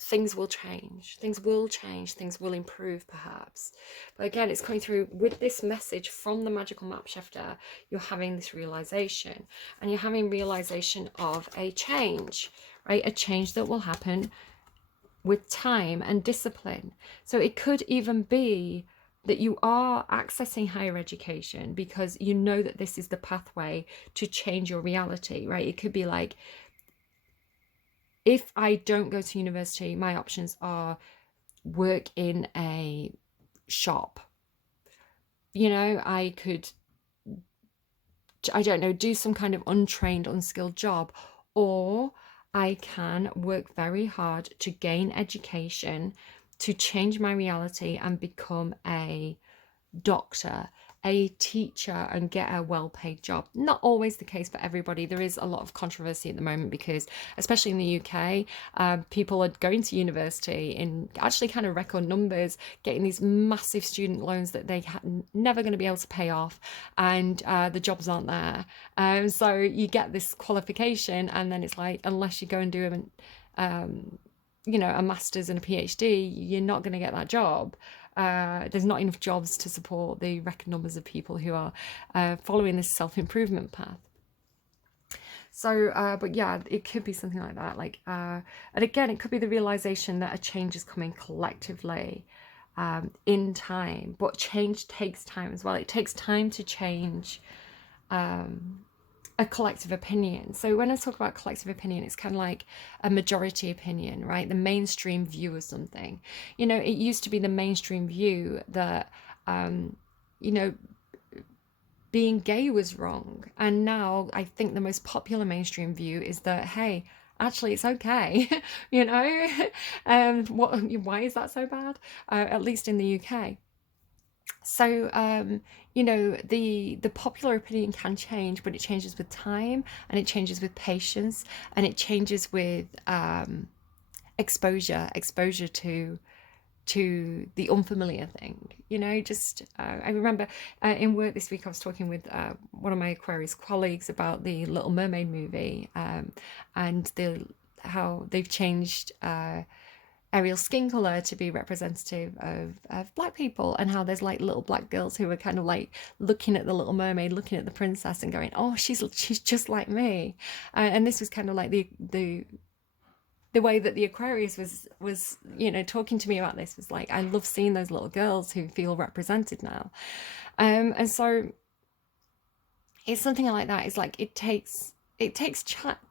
things will change, things will improve perhaps. But again, it's coming through with this message from the magical map shifter. You're having this realization, and you're having realization of a change, right? A change that will happen with time and discipline. So it could even be that you are accessing higher education because you know that this is the pathway to change your reality, right? It could be like, if I don't go to university, my options are work in a shop. You know, I could I don't know, do some kind of untrained, unskilled job, or I can work very hard to gain education, to change my reality and become a doctor, a teacher, and get a well-paid job. Not always the case for everybody. There is a lot of controversy at the moment because, especially in the UK, people are going to university in actually kind of record numbers, getting these massive student loans that they never going to be able to pay off, and the jobs aren't there. So you get this qualification, and then it's like, unless you go and do a master's and a PhD, you're not going to get that job. There's not enough jobs to support the record numbers of people who are following this self-improvement path. So, but yeah, it could be something like that. Like, and again, it could be the realization that a change is coming collectively in time, but change takes time as well. It takes time to change a collective opinion. So when I talk about collective opinion, it's kind of like a majority opinion, right? The mainstream view of something. You know, it used to be the mainstream view that, being gay was wrong. And now I think the most popular mainstream view is that, hey, actually it's okay, why is that so bad? At least in the UK. So, the popular opinion can change, but it changes with time, and it changes with patience, and it changes with exposure to the unfamiliar thing. I remember in work this week I was talking with one of my Aquarius colleagues about the Little Mermaid movie, and how they've changed Ariel's skin color to be representative of black people, and how there's like little black girls who are kind of like looking at the Little Mermaid, looking at the princess and going, oh, she's just like me. And this was kind of like the way that the Aquarius was talking to me about this, was like, I love seeing those little girls who feel represented now. And so it's something like that. It's like it takes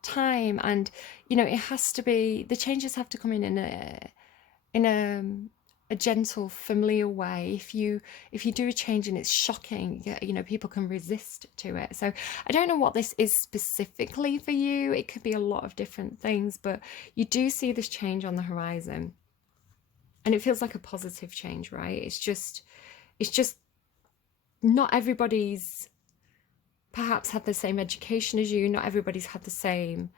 time, and it has to be, the changes have to come in a gentle, familiar way. If you do a change and it's shocking, people can resist to it. So I don't know what this is specifically for you. It could be a lot of different things, but you do see this change on the horizon, and it feels like a positive change, right? It's just not everybody's perhaps had the same education as you. Not everybody's had the same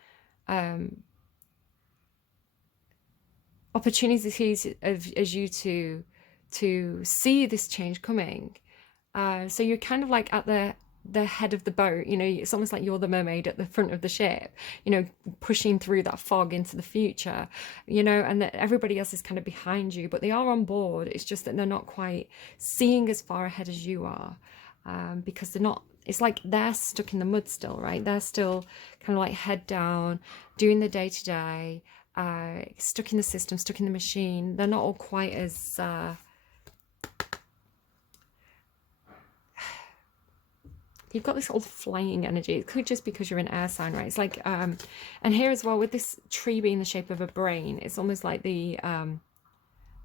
opportunities as you to see this change coming. So you're kind of like at the head of the boat. It's almost like you're the mermaid at the front of the ship, pushing through that fog into the future, and that everybody else is kind of behind you, but they are on board. It's just that they're not quite seeing as far ahead as you are, because they're not. It's like they're stuck in the mud still, right? They're still kind of like head down, doing the day-to-day, stuck in the system, stuck in the machine. They're not all quite as... You've got this old flying energy. It could just because you're an air sign, right? It's like... and here as well, with this tree being the shape of a brain, it's almost like the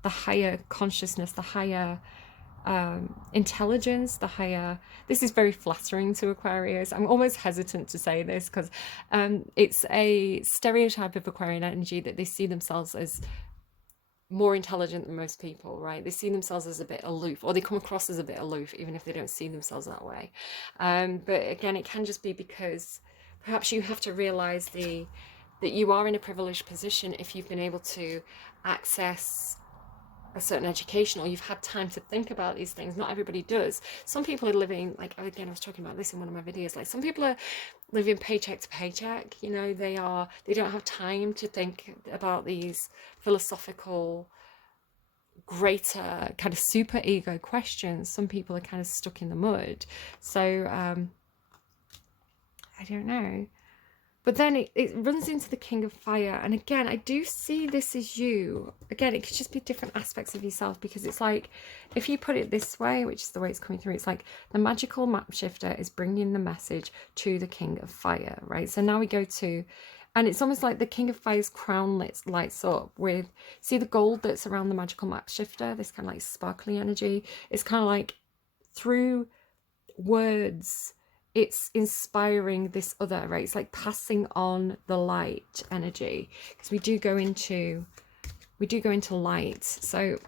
higher consciousness, the higher... intelligence, the higher. This is very flattering to Aquarius. I'm almost hesitant to say this because it's a stereotype of Aquarian energy that they see themselves as more intelligent than most people, right? They see themselves as a bit aloof, or they come across as a bit aloof, even if they don't see themselves that way. But again, it can just be because perhaps you have to realize that you are in a privileged position if you've been able to access a certain education, or you've had time to think about these things. Not everybody does. Some people are living, like, again, I was talking about this in one of my videos, like some people are living paycheck to paycheck. They don't have time to think about these philosophical, greater kind of super ego questions. Some people are kind of stuck in the mud. So I don't know. But then it runs into the King of Fire. And again, I do see this as you. Again, it could just be different aspects of yourself, because it's like, if you put it this way, which is the way it's coming through, it's like the magical map shifter is bringing the message to the King of Fire, right? So now we go to, and it's almost like the King of Fire's crown lights up with, see the gold that's around the magical map shifter, this kind of like sparkly energy. It's kind of like through words, it's inspiring this other, right? It's like passing on the light energy, because we do go into light. So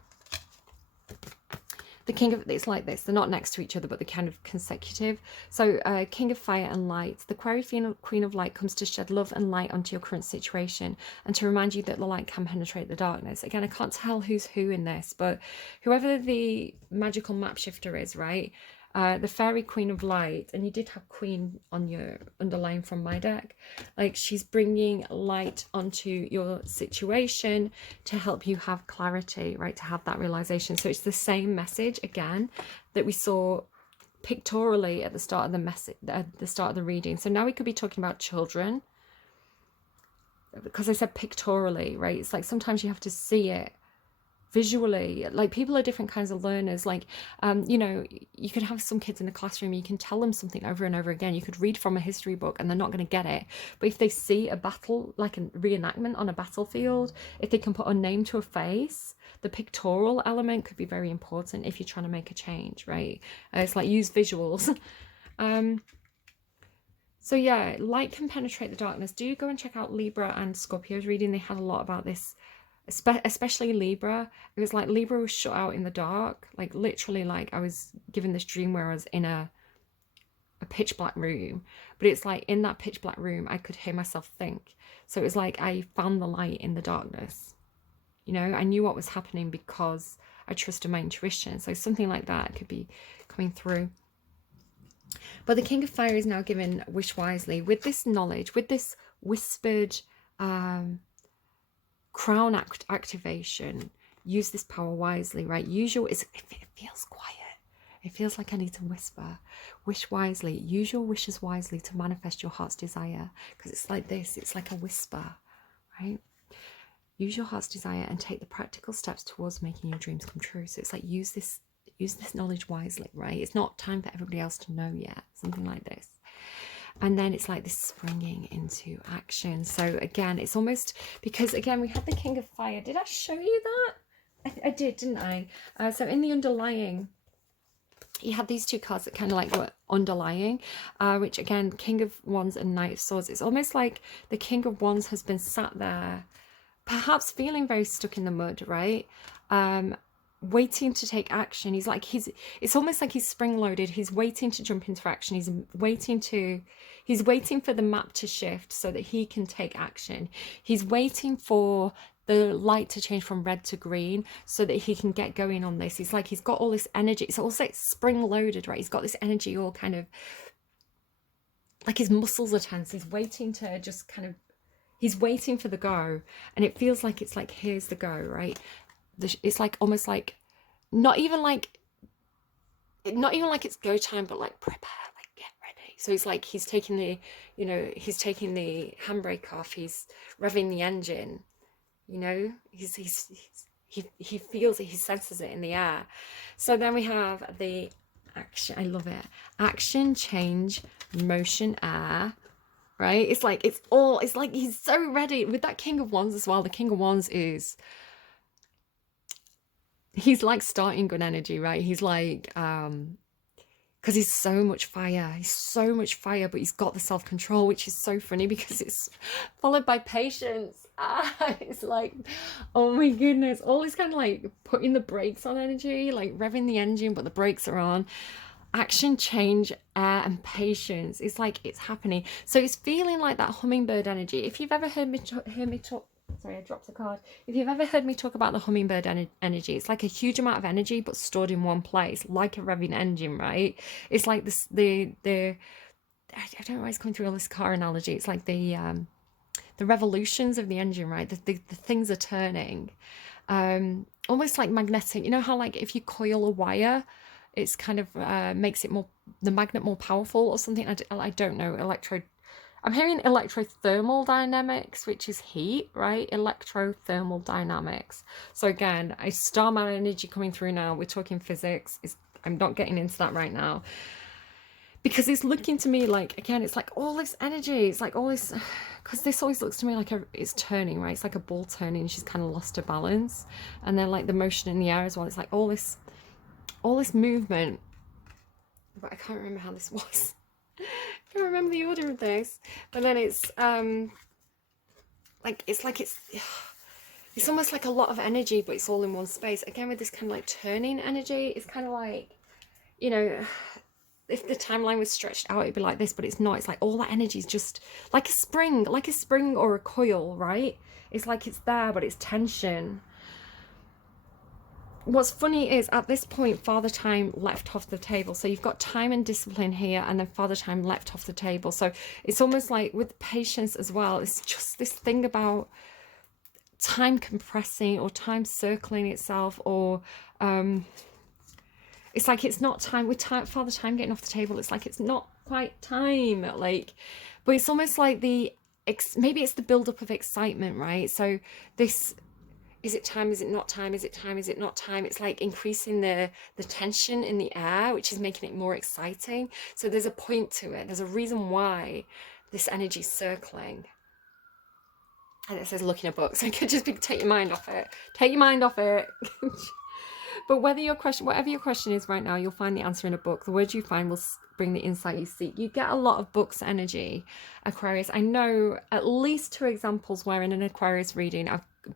the king of, it's like this, they're not next to each other, but they're kind of consecutive. So king of fire and light, the Aquarius queen of light comes to shed love and light onto your current situation and to remind you that the light can penetrate the darkness. Again, I can't tell who's who in this, but whoever the magical map shifter is, right? The fairy queen of light, and you did have queen on your underline from my deck, like she's bringing light onto your situation to help you have clarity, right, to have that realization. So it's the same message again that we saw pictorially at the start of the message, at the start of the reading. So now we could be talking about children, because I said pictorially, right? It's like sometimes you have to see it visually. Like, people are different kinds of learners. Like, you know, you could have some kids in a classroom, you can tell them something over and over again, you could read from a history book and they're not going to get it, but if they see a battle, like a reenactment on a battlefield, if they can put a name to a face, the pictorial element could be very important if you're trying to make a change, right? It's like, use visuals. So yeah, light can penetrate the darkness. Do go and check out Libra and Scorpio's reading. They had a lot about this, especially Libra. It was like Libra was shut out in the dark, like literally, like I was given this dream where I was in a pitch black room, but it's like in that pitch black room I could hear myself think. So it was like I found the light in the darkness, you know. I knew what was happening because I trusted my intuition. So something like that could be coming through. But the king of fire is now given wish wisely. With this knowledge, with this whispered crown activation, use this power wisely, right? Use your, it feels quiet, it feels like I need to whisper. Wish wisely, use your wishes wisely to manifest your heart's desire, because it's like this, it's like a whisper, right? Use your heart's desire and take the practical steps towards making your dreams come true. So it's like, use this knowledge wisely, right? It's not time for everybody else to know yet, something like this. And then it's like this springing into action. So again, it's almost, because again, we had the king of fire. Did I show you that? I did, didn't I? So in the underlying, you have these two cards that kind of like were underlying, which again, king of wands and knight of swords. It's almost like the king of wands has been sat there, perhaps feeling very stuck in the mud, right? Waiting to take action. It's almost like he's spring loaded. He's waiting to jump into action. He's waiting for the map to shift so that he can take action. He's waiting for the light to change from red to green so that he can get going on this. He's like, he's got all this energy. It's also spring loaded, right? He's got this energy all kind of like his muscles are tense. He's waiting to just kind of, he's waiting for the go. And it feels like it's like, here's the go, right? It's like almost like not even like it's go time, but like prepare, like get ready. So it's like he's taking the, you know, he's taking the handbrake off, he's revving the engine, you know, he feels it, he senses it in the air. So then we have the action. I love it. Action, change, motion, air. Right? It's like he's so ready with that king of wands as well. The king of wands is, he's like starting gun energy, right? He's like, because he's so much fire. He's so much fire, but he's got the self-control, which is so funny because it's followed by patience. It's like, oh my goodness, all this kind of like putting the brakes on energy, like revving the engine, but the brakes are on. Action, change, air, and patience. It's like it's happening. So it's feeling like that hummingbird energy. If you've ever heard me talk, sorry, I dropped a card. If you've ever heard me talk about the hummingbird energy, it's like a huge amount of energy but stored in one place, like a revving engine, right? It's like this, I don't know why it's coming through all this car analogy. It's like the revolutions of the engine, right? The things are turning, almost like magnetic. You know how like if you coil a wire, it's kind of makes it more, the magnet more powerful or something. I don't know. I'm hearing electrothermal dynamics, which is heat, right? Electrothermal dynamics. So again, a starman energy coming through now. We're talking physics. I'm not getting into that right now. Because it's looking to me like, again, it's like all this energy. It's like all this, because this always looks to me like it's turning, right? It's like a ball turning. She's kind of lost her balance. And then like the motion in the air as well. It's like all this movement. But I can't remember how this was. remember the order of this, but then it's it's almost like a lot of energy, but it's all in one space. Again, with this kind of like turning energy, it's kind of like, you know, if the timeline was stretched out, it'd be like this, but it's not. It's like all that energy is just like a spring or a coil, right? It's like it's there, but it's tension. What's funny is at this point, Father Time left off the table. So you've got time and discipline here, and then Father Time left off the table. So it's almost like with patience as well. It's just this thing about time compressing or time circling itself, or it's like it's not time. With time, Father Time getting off the table, it's like it's not quite time. Like, but it's almost like maybe it's the build-up of excitement, right? So this. Is it time? Is it not time? Is it time? Is it not time? It's like increasing the tension in the air, which is making it more exciting. So there's a point to it. There's a reason why this energy's circling. And it says, look in a book. So it could just be, take your mind off it. Take your mind off it. But whatever your question is right now, you'll find the answer in a book. The words you find will bring the insight you seek. You get a lot of books energy, Aquarius. I know at least 2 examples where in an Aquarius reading,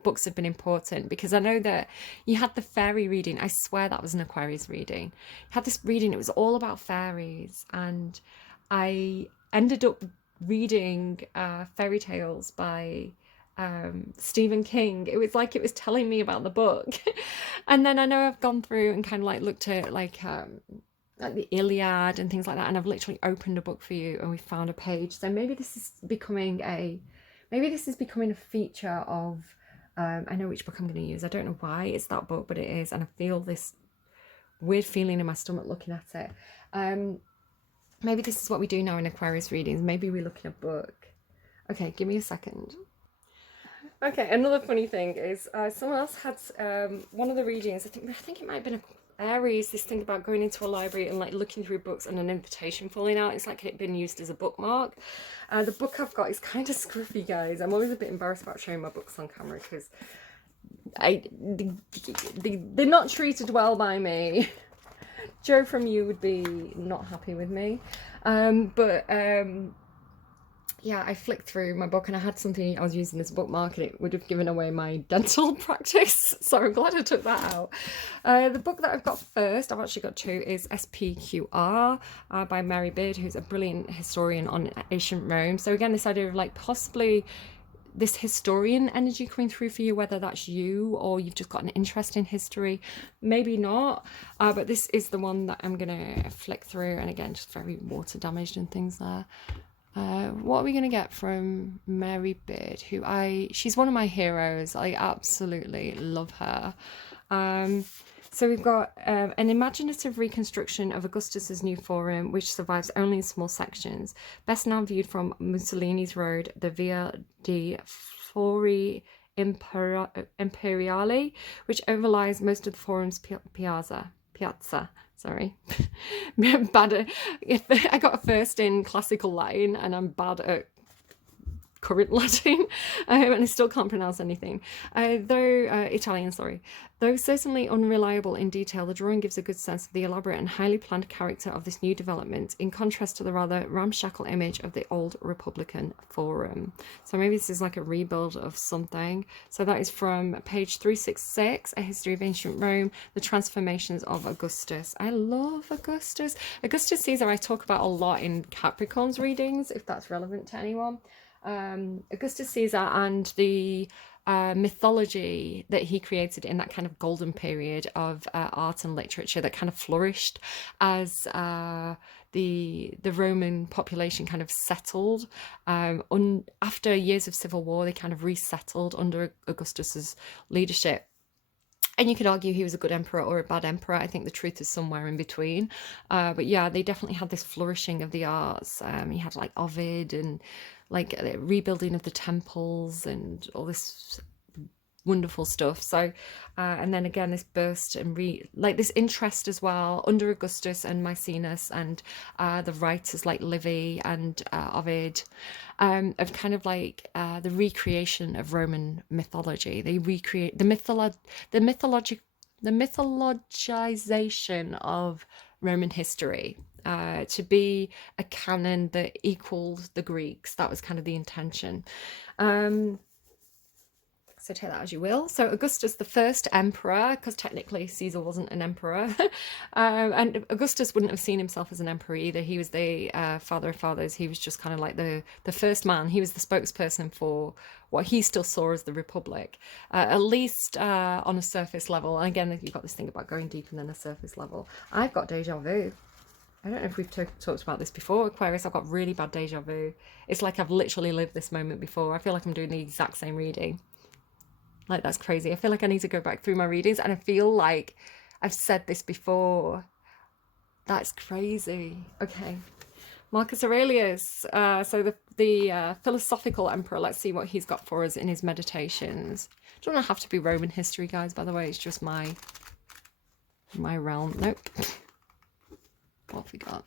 books have been important, because I know that you had the fairy reading. I swear that was an Aquarius reading. You had this reading, it was all about fairies, and I ended up reading fairy tales by Stephen King. It was like it was telling me about the book. And then I know I've gone through and kind of like looked at like the Iliad and things like that, and I've literally opened a book for you and we found a page. So maybe this is becoming a feature of I know which book I'm going to use. I don't know why it's that book, but it is, and I feel this weird feeling in my stomach looking at it. Maybe this is what we do now in Aquarius readings. Maybe we look in a book. Okay, give me a second. Okay, another funny thing is someone else had one of the readings. I think it might have been Aries. This thing about going into a library and like looking through books and an invitation falling out. It's like it been used as a bookmark. The book I've got is kind of scruffy, guys. I'm always a bit embarrassed about showing my books on camera because they're not treated well by me. Joe from You would be not happy with me. Yeah, I flicked through my book and I had something I was using as a bookmark, and it would have given away my dental practice. So I'm glad I took that out. The book that I've got first, I've actually got 2, is SPQR by Mary Beard, who's a brilliant historian on ancient Rome. So again, this idea of like possibly this historian energy coming through for you, whether that's you or you've just got an interest in history, maybe not. But this is the one that I'm going to flick through. And again, just very water damaged and things there. What are we going to get from Mary Beard, she's one of my heroes. I absolutely love her. So we've got an imaginative reconstruction of Augustus's new forum, which survives only in small sections. Best now viewed from Mussolini's road, the Via di Fori Imperiali, which overlies most of the forum's piazza. Sorry. I got a first in classical Latin and I'm bad at current Latin, and I still can't pronounce anything. Italian, sorry. Though certainly unreliable in detail, the drawing gives a good sense of the elaborate and highly planned character of this new development, in contrast to the rather ramshackle image of the old Republican Forum. So maybe this is like a rebuild of something. So that is from page 366, A History of Ancient Rome, The Transformations of Augustus. I love Augustus. Augustus Caesar I talk about a lot in Capricorn's readings, if that's relevant to anyone. Augustus Caesar and the mythology that he created in that kind of golden period of art and literature that kind of flourished as the Roman population kind of settled. After years of civil war, they kind of resettled under Augustus's leadership. And you could argue he was a good emperor or a bad emperor. I think the truth is somewhere in between. But yeah, they definitely had this flourishing of the arts. You had like Ovid and like rebuilding of the temples and all this wonderful stuff. So and then again this burst and like this interest as well under Augustus and Maecenas and the writers like Livy and Ovid, of kind of like the recreation of Roman mythology. They recreate the mythologization of Roman history, to be a canon that equaled the Greeks. That was kind of the intention. So take that as you will. So Augustus, the first emperor, because technically Caesar wasn't an emperor, and Augustus wouldn't have seen himself as an emperor either. He was the father of fathers. He was just kind of like the first man. He was the spokesperson for what he still saw as the Republic, at least on a surface level. And again, you've got this thing about going deeper than a surface level. I've got deja vu. I don't know if we've talked about this before, Aquarius. I've got really bad deja vu. It's like I've literally lived this moment before. I feel like I'm doing the exact same reading. Like, that's crazy. I feel like I need to go back through my readings, and I feel like I've said this before. That's crazy. Okay. Marcus Aurelius. So the philosophical emperor. Let's see what he's got for us in his meditations. It doesn't have to be Roman history, guys, by the way. It's just my realm. Nope. What have we got?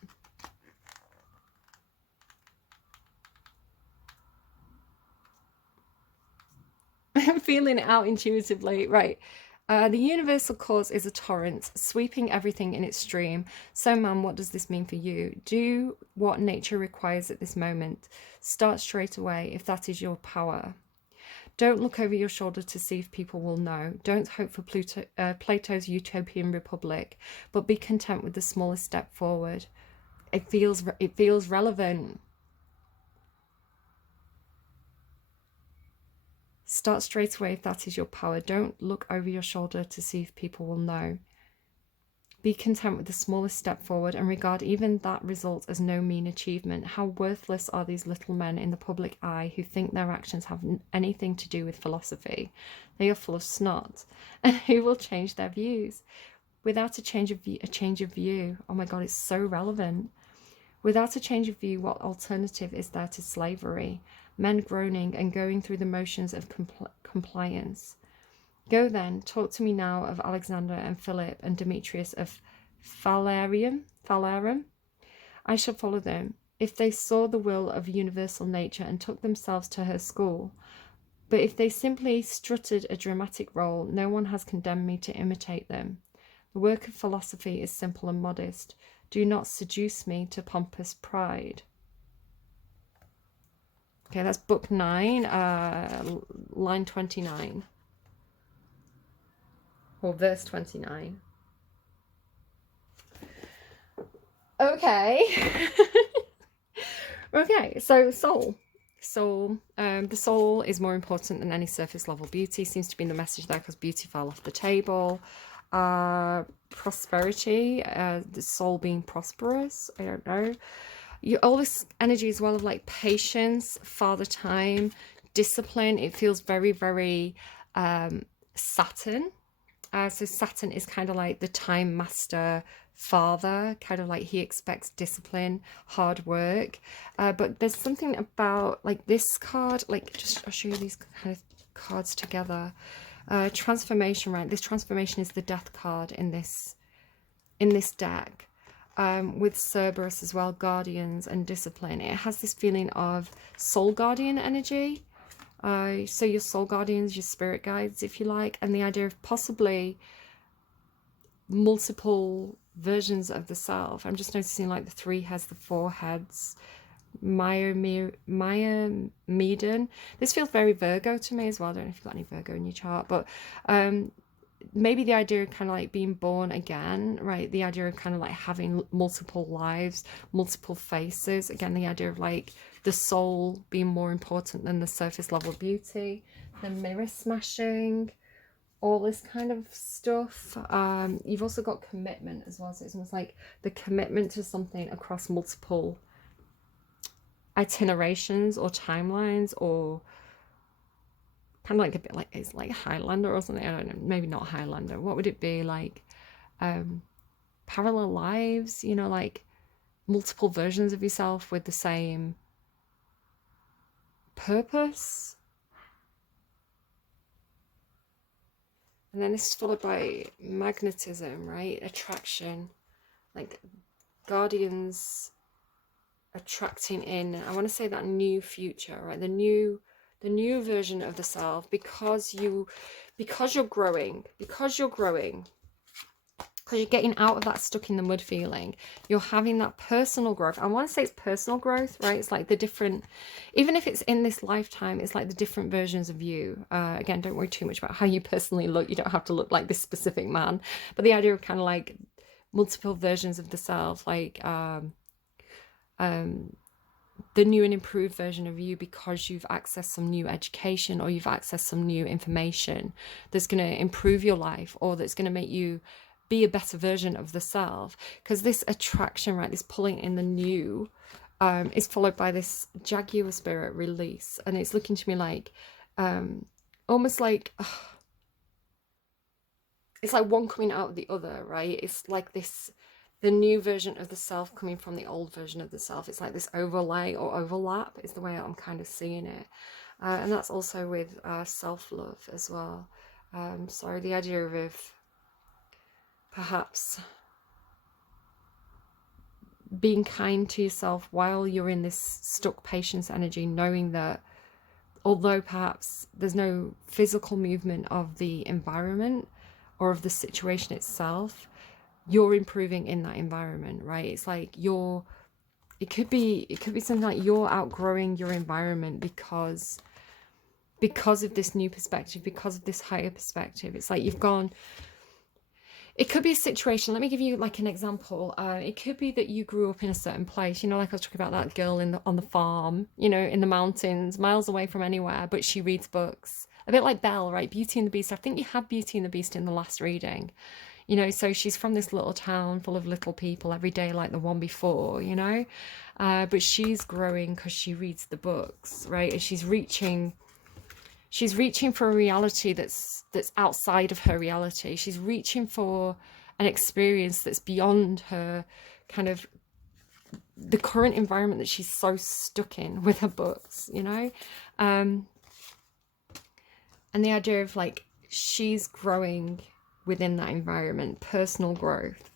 I'm feeling it out intuitively. Right. The universal cause is a torrent, sweeping everything in its stream. So, man, what does this mean for you? Do what nature requires at this moment. Start straight away, if that is your power. Don't look over your shoulder to see if people will know. Don't hope for Plato's utopian republic, but be content with the smallest step forward. It feels relevant. Start straight away if that is your power. Don't look over your shoulder to see if people will know. Be content with the smallest step forward and regard even that result as no mean achievement. How worthless are these little men in the public eye who think their actions have anything to do with philosophy? They are full of snot. And who will change their views? Without a change of view. Oh my God, it's so relevant. Without a change of view, what alternative is there to slavery? Men groaning and going through the motions of compliance. Go then, talk to me now of Alexander and Philip and Demetrius of Phalerum. I shall follow them, if they saw the will of universal nature and took themselves to her school. But if they simply strutted a dramatic role, no one has condemned me to imitate them. The work of philosophy is simple and modest. Do not seduce me to pompous pride. Okay, that's book 9, line 29. Or verse 29. Okay. Okay, so soul. The soul is more important than any surface level beauty. Seems to be in the message there because beauty fell off the table. Prosperity, the soul being prosperous. I don't know. All this energy as well of like patience, father time, discipline. It feels very, very Saturn. So Saturn is kind of like the time master father, kind of like he expects discipline, hard work. But there's something about like this card, like just I'll show you these kind of cards together. Transformation, right? This transformation is the death card in this deck. With Cerberus as well, guardians and discipline. It has this feeling of soul guardian energy. So your soul guardians, your spirit guides, if you like, and the idea of possibly multiple versions of the self. I'm just noticing like the 3 has the 4 heads. Maya Medan. This feels very Virgo to me as well. I don't know if you've got any Virgo in your chart, but maybe the idea of kind of like being born again, right? The idea of kind of like having multiple lives, multiple faces. Again, the idea of like the soul being more important than the surface level beauty, the mirror smashing, all this kind of stuff. You've also got commitment as well. So it's almost like the commitment to something across multiple itinerations or timelines, or kind of like a bit like it's like Highlander or something. I don't know, maybe not Highlander. What would it be like? Parallel lives, you know, like multiple versions of yourself with the same purpose. And then this is followed by magnetism, right? Attraction, like guardians attracting in, I want to say that new future, right? The new version of the self, because you're growing, because you're getting out of that stuck in the mud feeling. You're having that personal growth. I want to say it's personal growth, right? It's like the different, even if it's in this lifetime, it's like the different versions of you. Again, don't worry too much about how you personally look. You don't have to look like this specific man, but the idea of kind of like multiple versions of the self, like the new and improved version of you, because you've accessed some new education or you've accessed some new information that's going to improve your life, or that's going to make you be a better version of the self. Because this attraction, right, this pulling in the new, is followed by this Jaguar spirit release, and it's looking to me like almost like it's like one coming out of the other, right? It's like this, the new version of the self coming from the old version of the self. It's like this overlay or overlap is the way I'm kind of seeing it. And that's also with self-love as well. So the idea of perhaps being kind to yourself while you're in this stuck patience energy, knowing that although perhaps there's no physical movement of the environment or of the situation itself, you're improving in that environment, right? It's like it could be something like you're outgrowing your environment because of this new perspective, because of this higher perspective. It's like you've gone, it could be a situation, let me give you like an example. It could be that you grew up in a certain place, you know, like I was talking about that girl on the farm, you know, in the mountains, miles away from anywhere, but she reads books. A bit like Belle, right? Beauty and the Beast. I think you had Beauty and the Beast in the last reading. You know, so she's from this little town full of little people every day like the one before, you know, but she's growing because she reads the books, right? And she's reaching for a reality that's outside of her reality. She's reaching for an experience that's beyond her kind of the current environment that she's so stuck in with her books, you know. And the idea of like she's growing within that environment, personal growth.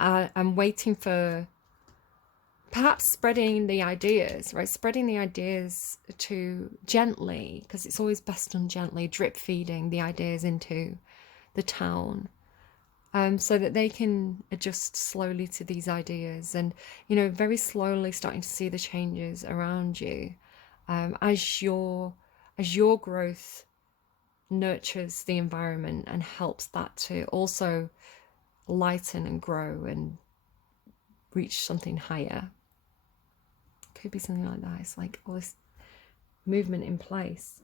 I'm waiting for perhaps spreading the ideas, right? Spreading the ideas to gently, because it's always best done gently, drip feeding the ideas into the town, so that they can adjust slowly to these ideas, and, you know, very slowly starting to see the changes around you, as your growth nurtures the environment and helps that to also lighten and grow and reach something higher. Could be something like that. It's like all this movement in place.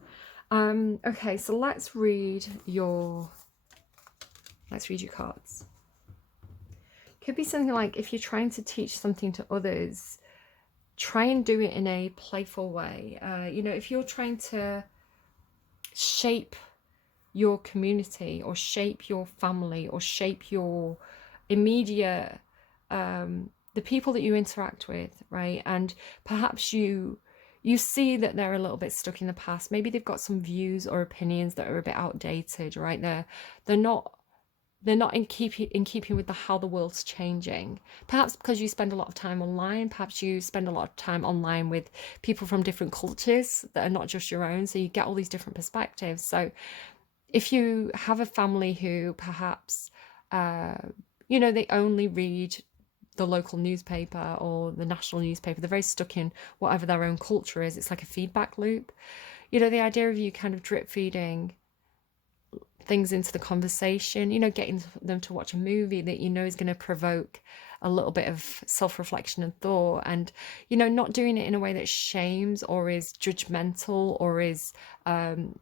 Okay, so let's read your cards. Could be something like, if you're trying to teach something to others, try and do it in a playful way. You know, if you're trying to shape your community or shape your family or shape your immediate the people that you interact with, right? And perhaps you see that they're a little bit stuck in the past. Maybe they've got some views or opinions that are a bit outdated, right? They're not in keeping with how the world's changing. Perhaps because you spend a lot of time online, perhaps you spend a lot of time online with people from different cultures that are not just your own, so you get all these different perspectives. So if you have a family who perhaps you know, they only read the local newspaper or the national newspaper, they're very stuck in whatever their own culture is. It's like a feedback loop. You know, the idea of you kind of drip feeding things into the conversation, you know, getting them to watch a movie that you know is going to provoke a little bit of self-reflection and thought, and, you know, not doing it in a way that shames or is judgmental or is kind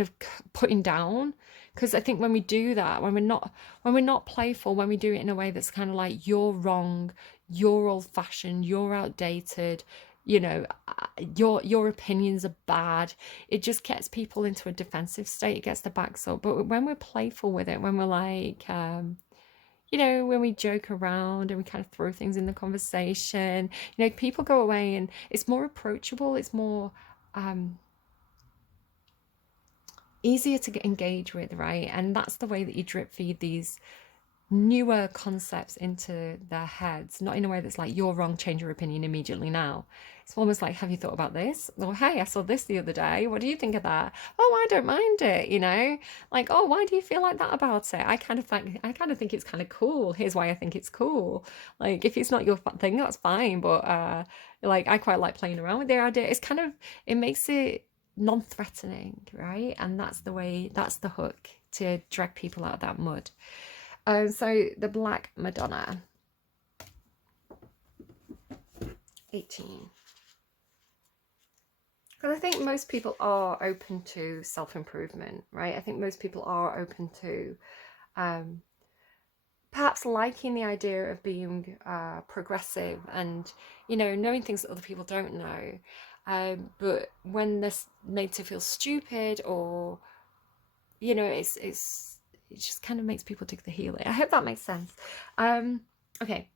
of putting down. Because I think when we do that, when we're not playful, when we do it in a way that's kind of like, you're wrong, you're old-fashioned, you're outdated, you know, your opinions are bad, it just gets people into a defensive state. It gets the backs up. But when we're playful with it, when we're like, you know, when we joke around and we kind of throw things in the conversation, you know, people go away and it's more approachable, it's more easier to get engaged with, right? And that's the way that you drip feed these newer concepts into their heads, not in a way that's like, you're wrong, change your opinion immediately now. It's almost like, have you thought about this? Or, hey, I saw this the other day. What do you think of that? Oh, I don't mind it, you know? Like, oh, why do you feel like that about it? I kind of think it's kind of cool. Here's why I think it's cool. Like, if it's not your thing, that's fine. But like, I quite like playing around with the idea. It's kind of, it makes it non-threatening, right? And that's the hook to drag people out of that mud. So the Black Madonna, 18. Because I think most people are open to self-improvement, right? I think most people are open to perhaps liking the idea of being progressive and, you know, knowing things that other people don't know. But when they're made to feel stupid, or, you know, it just kind of makes people dig the heel in. I hope that makes sense. Okay.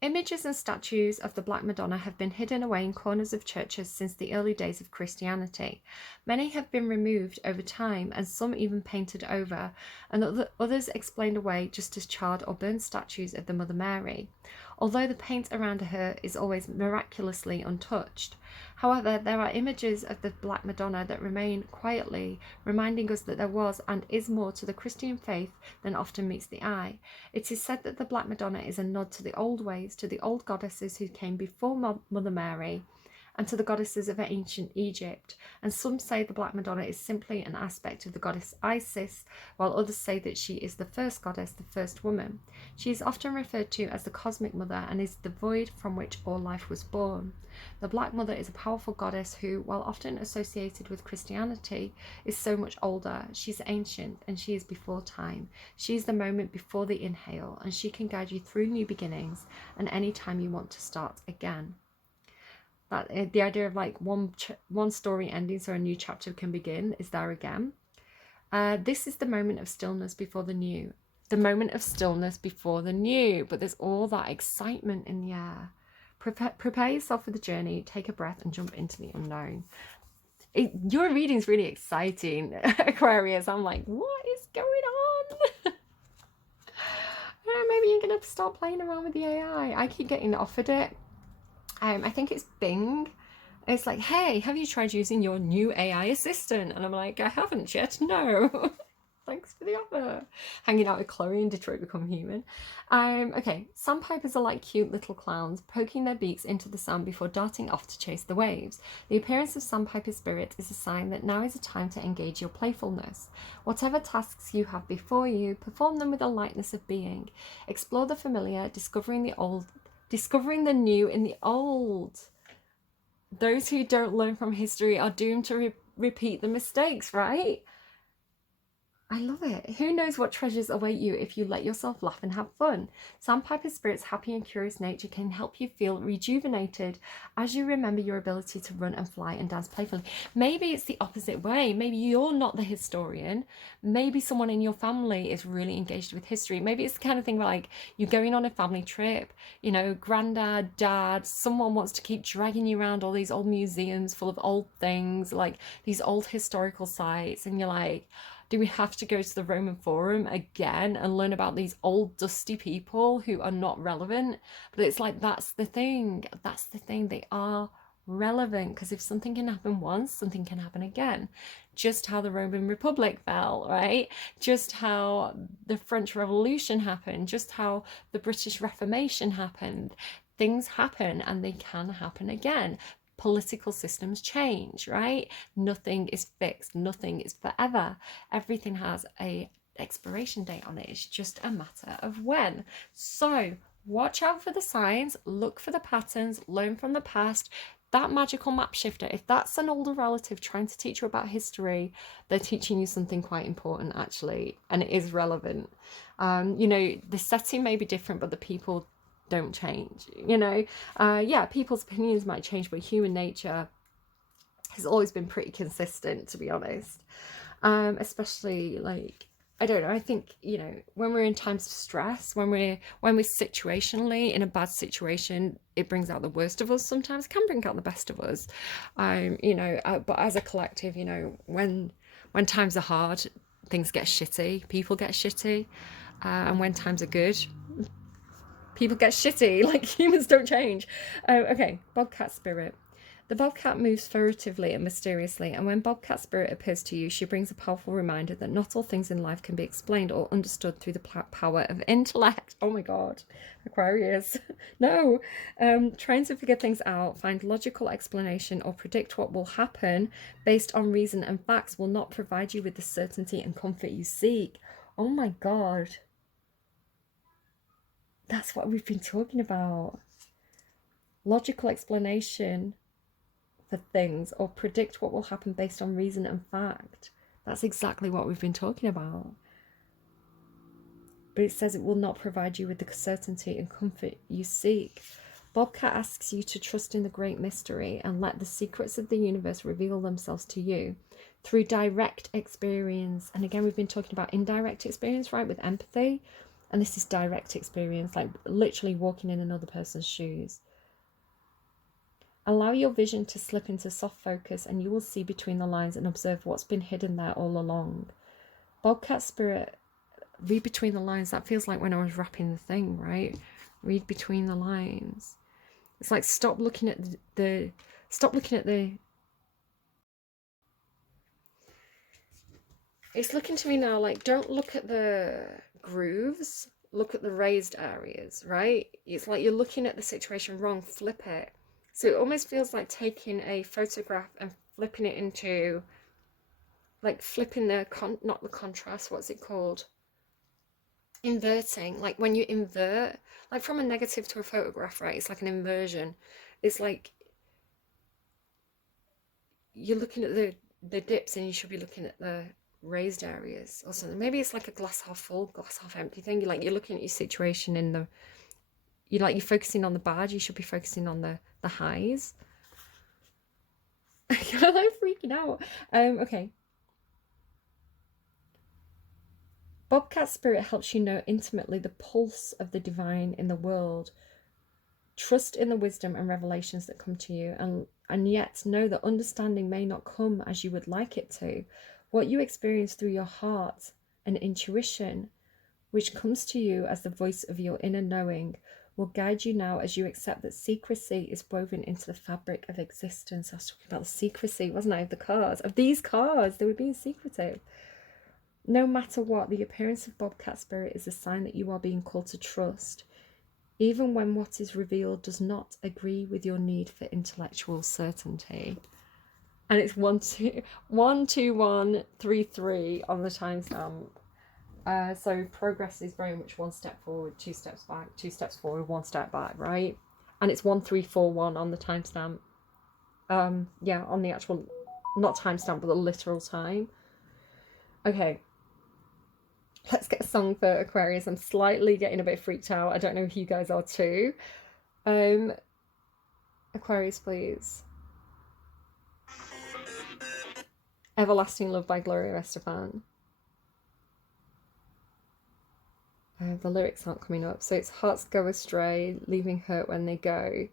Images and statues of the Black Madonna have been hidden away in corners of churches since the early days of Christianity. Many have been removed over time, and some even painted over, and others explained away just as charred or burnt statues of the Mother Mary, although the paint around her is always miraculously untouched. However, there are images of the Black Madonna that remain quietly, reminding us that there was and is more to the Christian faith than often meets the eye. It is said that the Black Madonna is a nod to the old ways, to the old goddesses who came before Mother Mary, and to the goddesses of ancient Egypt. And some say the Black Madonna is simply an aspect of the goddess Isis, while others say that she is the first goddess, the first woman. She is often referred to as the cosmic mother and is the void from which all life was born. The Black Mother is a powerful goddess who, while often associated with Christianity, is so much older. She's ancient and she is before time. She is the moment before the inhale, and she can guide you through new beginnings and any time you want to start again. That the idea of like one story ending so a new chapter can begin is there again. This is the moment of stillness before the new. The moment of stillness before the new. But there's all that excitement in the air. Prepare yourself for the journey. Take a breath and jump into the unknown. Your reading's really exciting, Aquarius. I'm like, what is going on? Maybe you're going to start playing around with the AI. I keep getting offered it. I think it's Bing. It's like, hey, have you tried using your new AI assistant? And I'm like, I haven't yet, no. Thanks for the offer. Hanging out with Chloe in Detroit Become Human. Okay, sandpipers are like cute little clowns, poking their beaks into the sand before darting off to chase the waves. The appearance of sandpiper spirit is a sign that now is a time to engage your playfulness. Whatever tasks you have before you, perform them with a lightness of being. Explore the familiar, discovering the new in the old. Those who don't learn from history are doomed to repeat the mistakes, right? I love it. Who knows what treasures await you if you let yourself laugh and have fun? Sandpiper Spirit's happy and curious nature can help you feel rejuvenated as you remember your ability to run and fly and dance playfully. Maybe it's the opposite way. Maybe you're not the historian. Maybe someone in your family is really engaged with history. Maybe it's the kind of thing where, like, you're going on a family trip, you know, granddad, dad, someone wants to keep dragging you around all these old museums full of old things, like these old historical sites, and you're like, do we have to go to the Roman Forum again and learn about these old dusty people who are not relevant? But it's like, that's the thing. That's the thing. They are relevant, because if something can happen once, something can happen again. Just how the Roman Republic fell, right? Just how the French Revolution happened. Just how the British Reformation happened. Things happen and they can happen again. Political systems change, right? Nothing is fixed. Nothing is forever. Everything has a expiration date on it. It's just a matter of when. So watch out for the signs, look for the patterns, learn from the past. That magical map shifter, if that's an older relative trying to teach you about history, they're teaching you something quite important, actually, and it is relevant. You know, the setting may be different, but the people don't change, you know. Yeah, people's opinions might change, but human nature has always been pretty consistent, to be honest. Especially, like, I don't know, I think, you know, when we're in times of stress, when we're situationally in a bad situation, it brings out the worst of us. Sometimes it can bring out the best of us, you know, but as a collective, you know, when times are hard, things get shitty, people get shitty. And when times are good, people get shitty. Like, humans don't change. Okay, Bobcat Spirit. The bobcat moves furtively and mysteriously, and when Bobcat Spirit appears to you, she brings a powerful reminder that not all things in life can be explained or understood through the power of intellect. Oh my god, Aquarius. No. Trying to figure things out, find logical explanation, or predict what will happen based on reason and facts will not provide you with the certainty and comfort you seek. Oh my god. That's what we've been talking about. Logical explanation for things or predict what will happen based on reason and fact. That's exactly what we've been talking about. But it says it will not provide you with the certainty and comfort you seek. Bobcat asks you to trust in the great mystery and let the secrets of the universe reveal themselves to you through direct experience. And again, we've been talking about indirect experience, right, with empathy. And this is direct experience, like literally walking in another person's shoes. Allow your vision to slip into soft focus and you will see between the lines and observe what's been hidden there all along. Bobcat Spirit, read between the lines. That feels like when I was wrapping the thing, right? Read between the lines. It's like stop looking at the it's looking to me now like don't look at the grooves, look at the raised areas, right? It's like you're looking at the situation wrong, flip it. So it almost feels like taking a photograph and flipping it into, like flipping the, not the contrast, what's it called? Inverting. Like when you invert, like from a negative to a photograph, right? It's like an inversion. It's like you're looking at the dips and you should be looking at the raised areas or something. Maybe it's like a glass half full, glass half empty thing. You're looking at your situation in the, you're focusing on the bad, you should be focusing on the highs. I'm freaking out. Okay. Bobcat Spirit helps you know intimately the pulse of the divine in the world. Trust in the wisdom and revelations that come to you, and yet know that understanding may not come as you would like it to. What you experience through your heart and intuition, which comes to you as the voice of your inner knowing, will guide you now as you accept that secrecy is woven into the fabric of existence. I was talking about the secrecy, wasn't I, of the cards, of these cards. They were being secretive. No matter what, the appearance of Bobcat Spirit is a sign that you are being called to trust, even when what is revealed does not agree with your need for intellectual certainty. And it's 12133 on the timestamp. So progress is very much one step forward, 2 steps back, 2 steps forward, 1 step back, right? And it's 1341 on the timestamp. Yeah, on the actual, not timestamp, but the literal time. Okay. Let's get a song for Aquarius. I'm slightly getting a bit freaked out. I don't know if you guys are too. Aquarius, please. Everlasting Love by Gloria Estefan. The lyrics aren't coming up. So it's hearts go astray, leaving hurt when they go.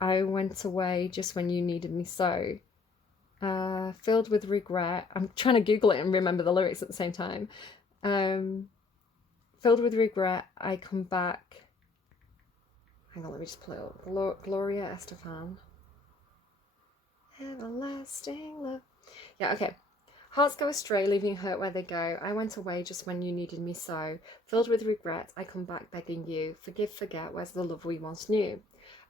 I went away just when you needed me so. Filled with regret. I'm trying to Google it and remember the lyrics at the same time. Filled with regret, I come back. Hang on, let me just pull it up. Gloria Estefan. Everlasting love. Yeah, okay. Hearts go astray, leaving hurt where they go. I went away just when you needed me so. Filled with regret, I come back begging you. Forgive, forget, where's the love we once knew?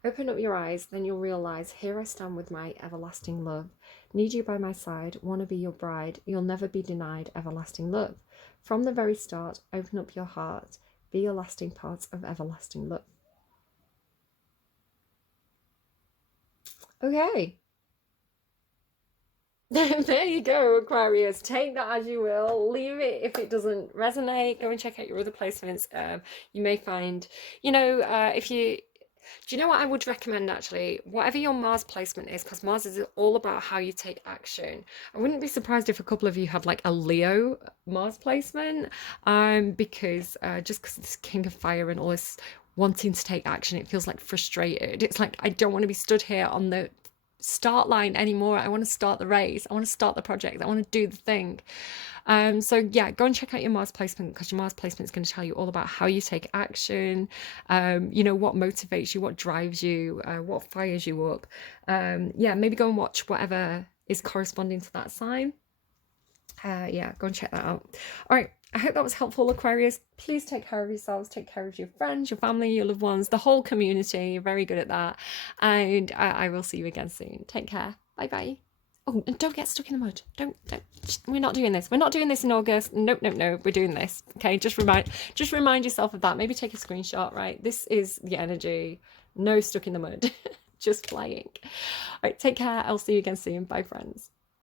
Open up your eyes, then you'll realise, here I stand with my everlasting love. Need you by my side, wanna be your bride. You'll never be denied everlasting love. From the very start, open up your heart. Be a lasting part of everlasting love. Okay. There you go, Aquarius. Take that as you will. Leave it if it doesn't resonate. Go and check out your other placements. You may find, if you... Do you know what I would recommend, actually? Whatever your Mars placement is, because Mars is all about how you take action. I wouldn't be surprised if a couple of you have like a Leo Mars placement, because this King of Fire and all this wanting to take action, it feels like frustrated. It's like, I don't want to be stood here on the start line anymore. I want to start the race. I want to start the project. I want to do the thing. So yeah, go and check out your Mars placement, because your Mars placement is going to tell you all about how you take action, you know, what motivates you, what drives you, what fires you up. Yeah, maybe go and watch whatever is corresponding to that sign. Yeah, go and check that out. All right, I hope that was helpful, Aquarius. Please take care of yourselves, take care of your friends, your family, your loved ones, the whole community. You're very good at that. And I will see you again soon. Take care. Bye bye. Oh, and don't get stuck in the mud. Don't. We're not doing this. We're not doing this in August. Nope. We're doing this. Okay, just remind yourself of that. Maybe take a screenshot. Right, this is the energy. No stuck in the mud. Just flying. All right, take care. I'll see you again soon. Bye, friends.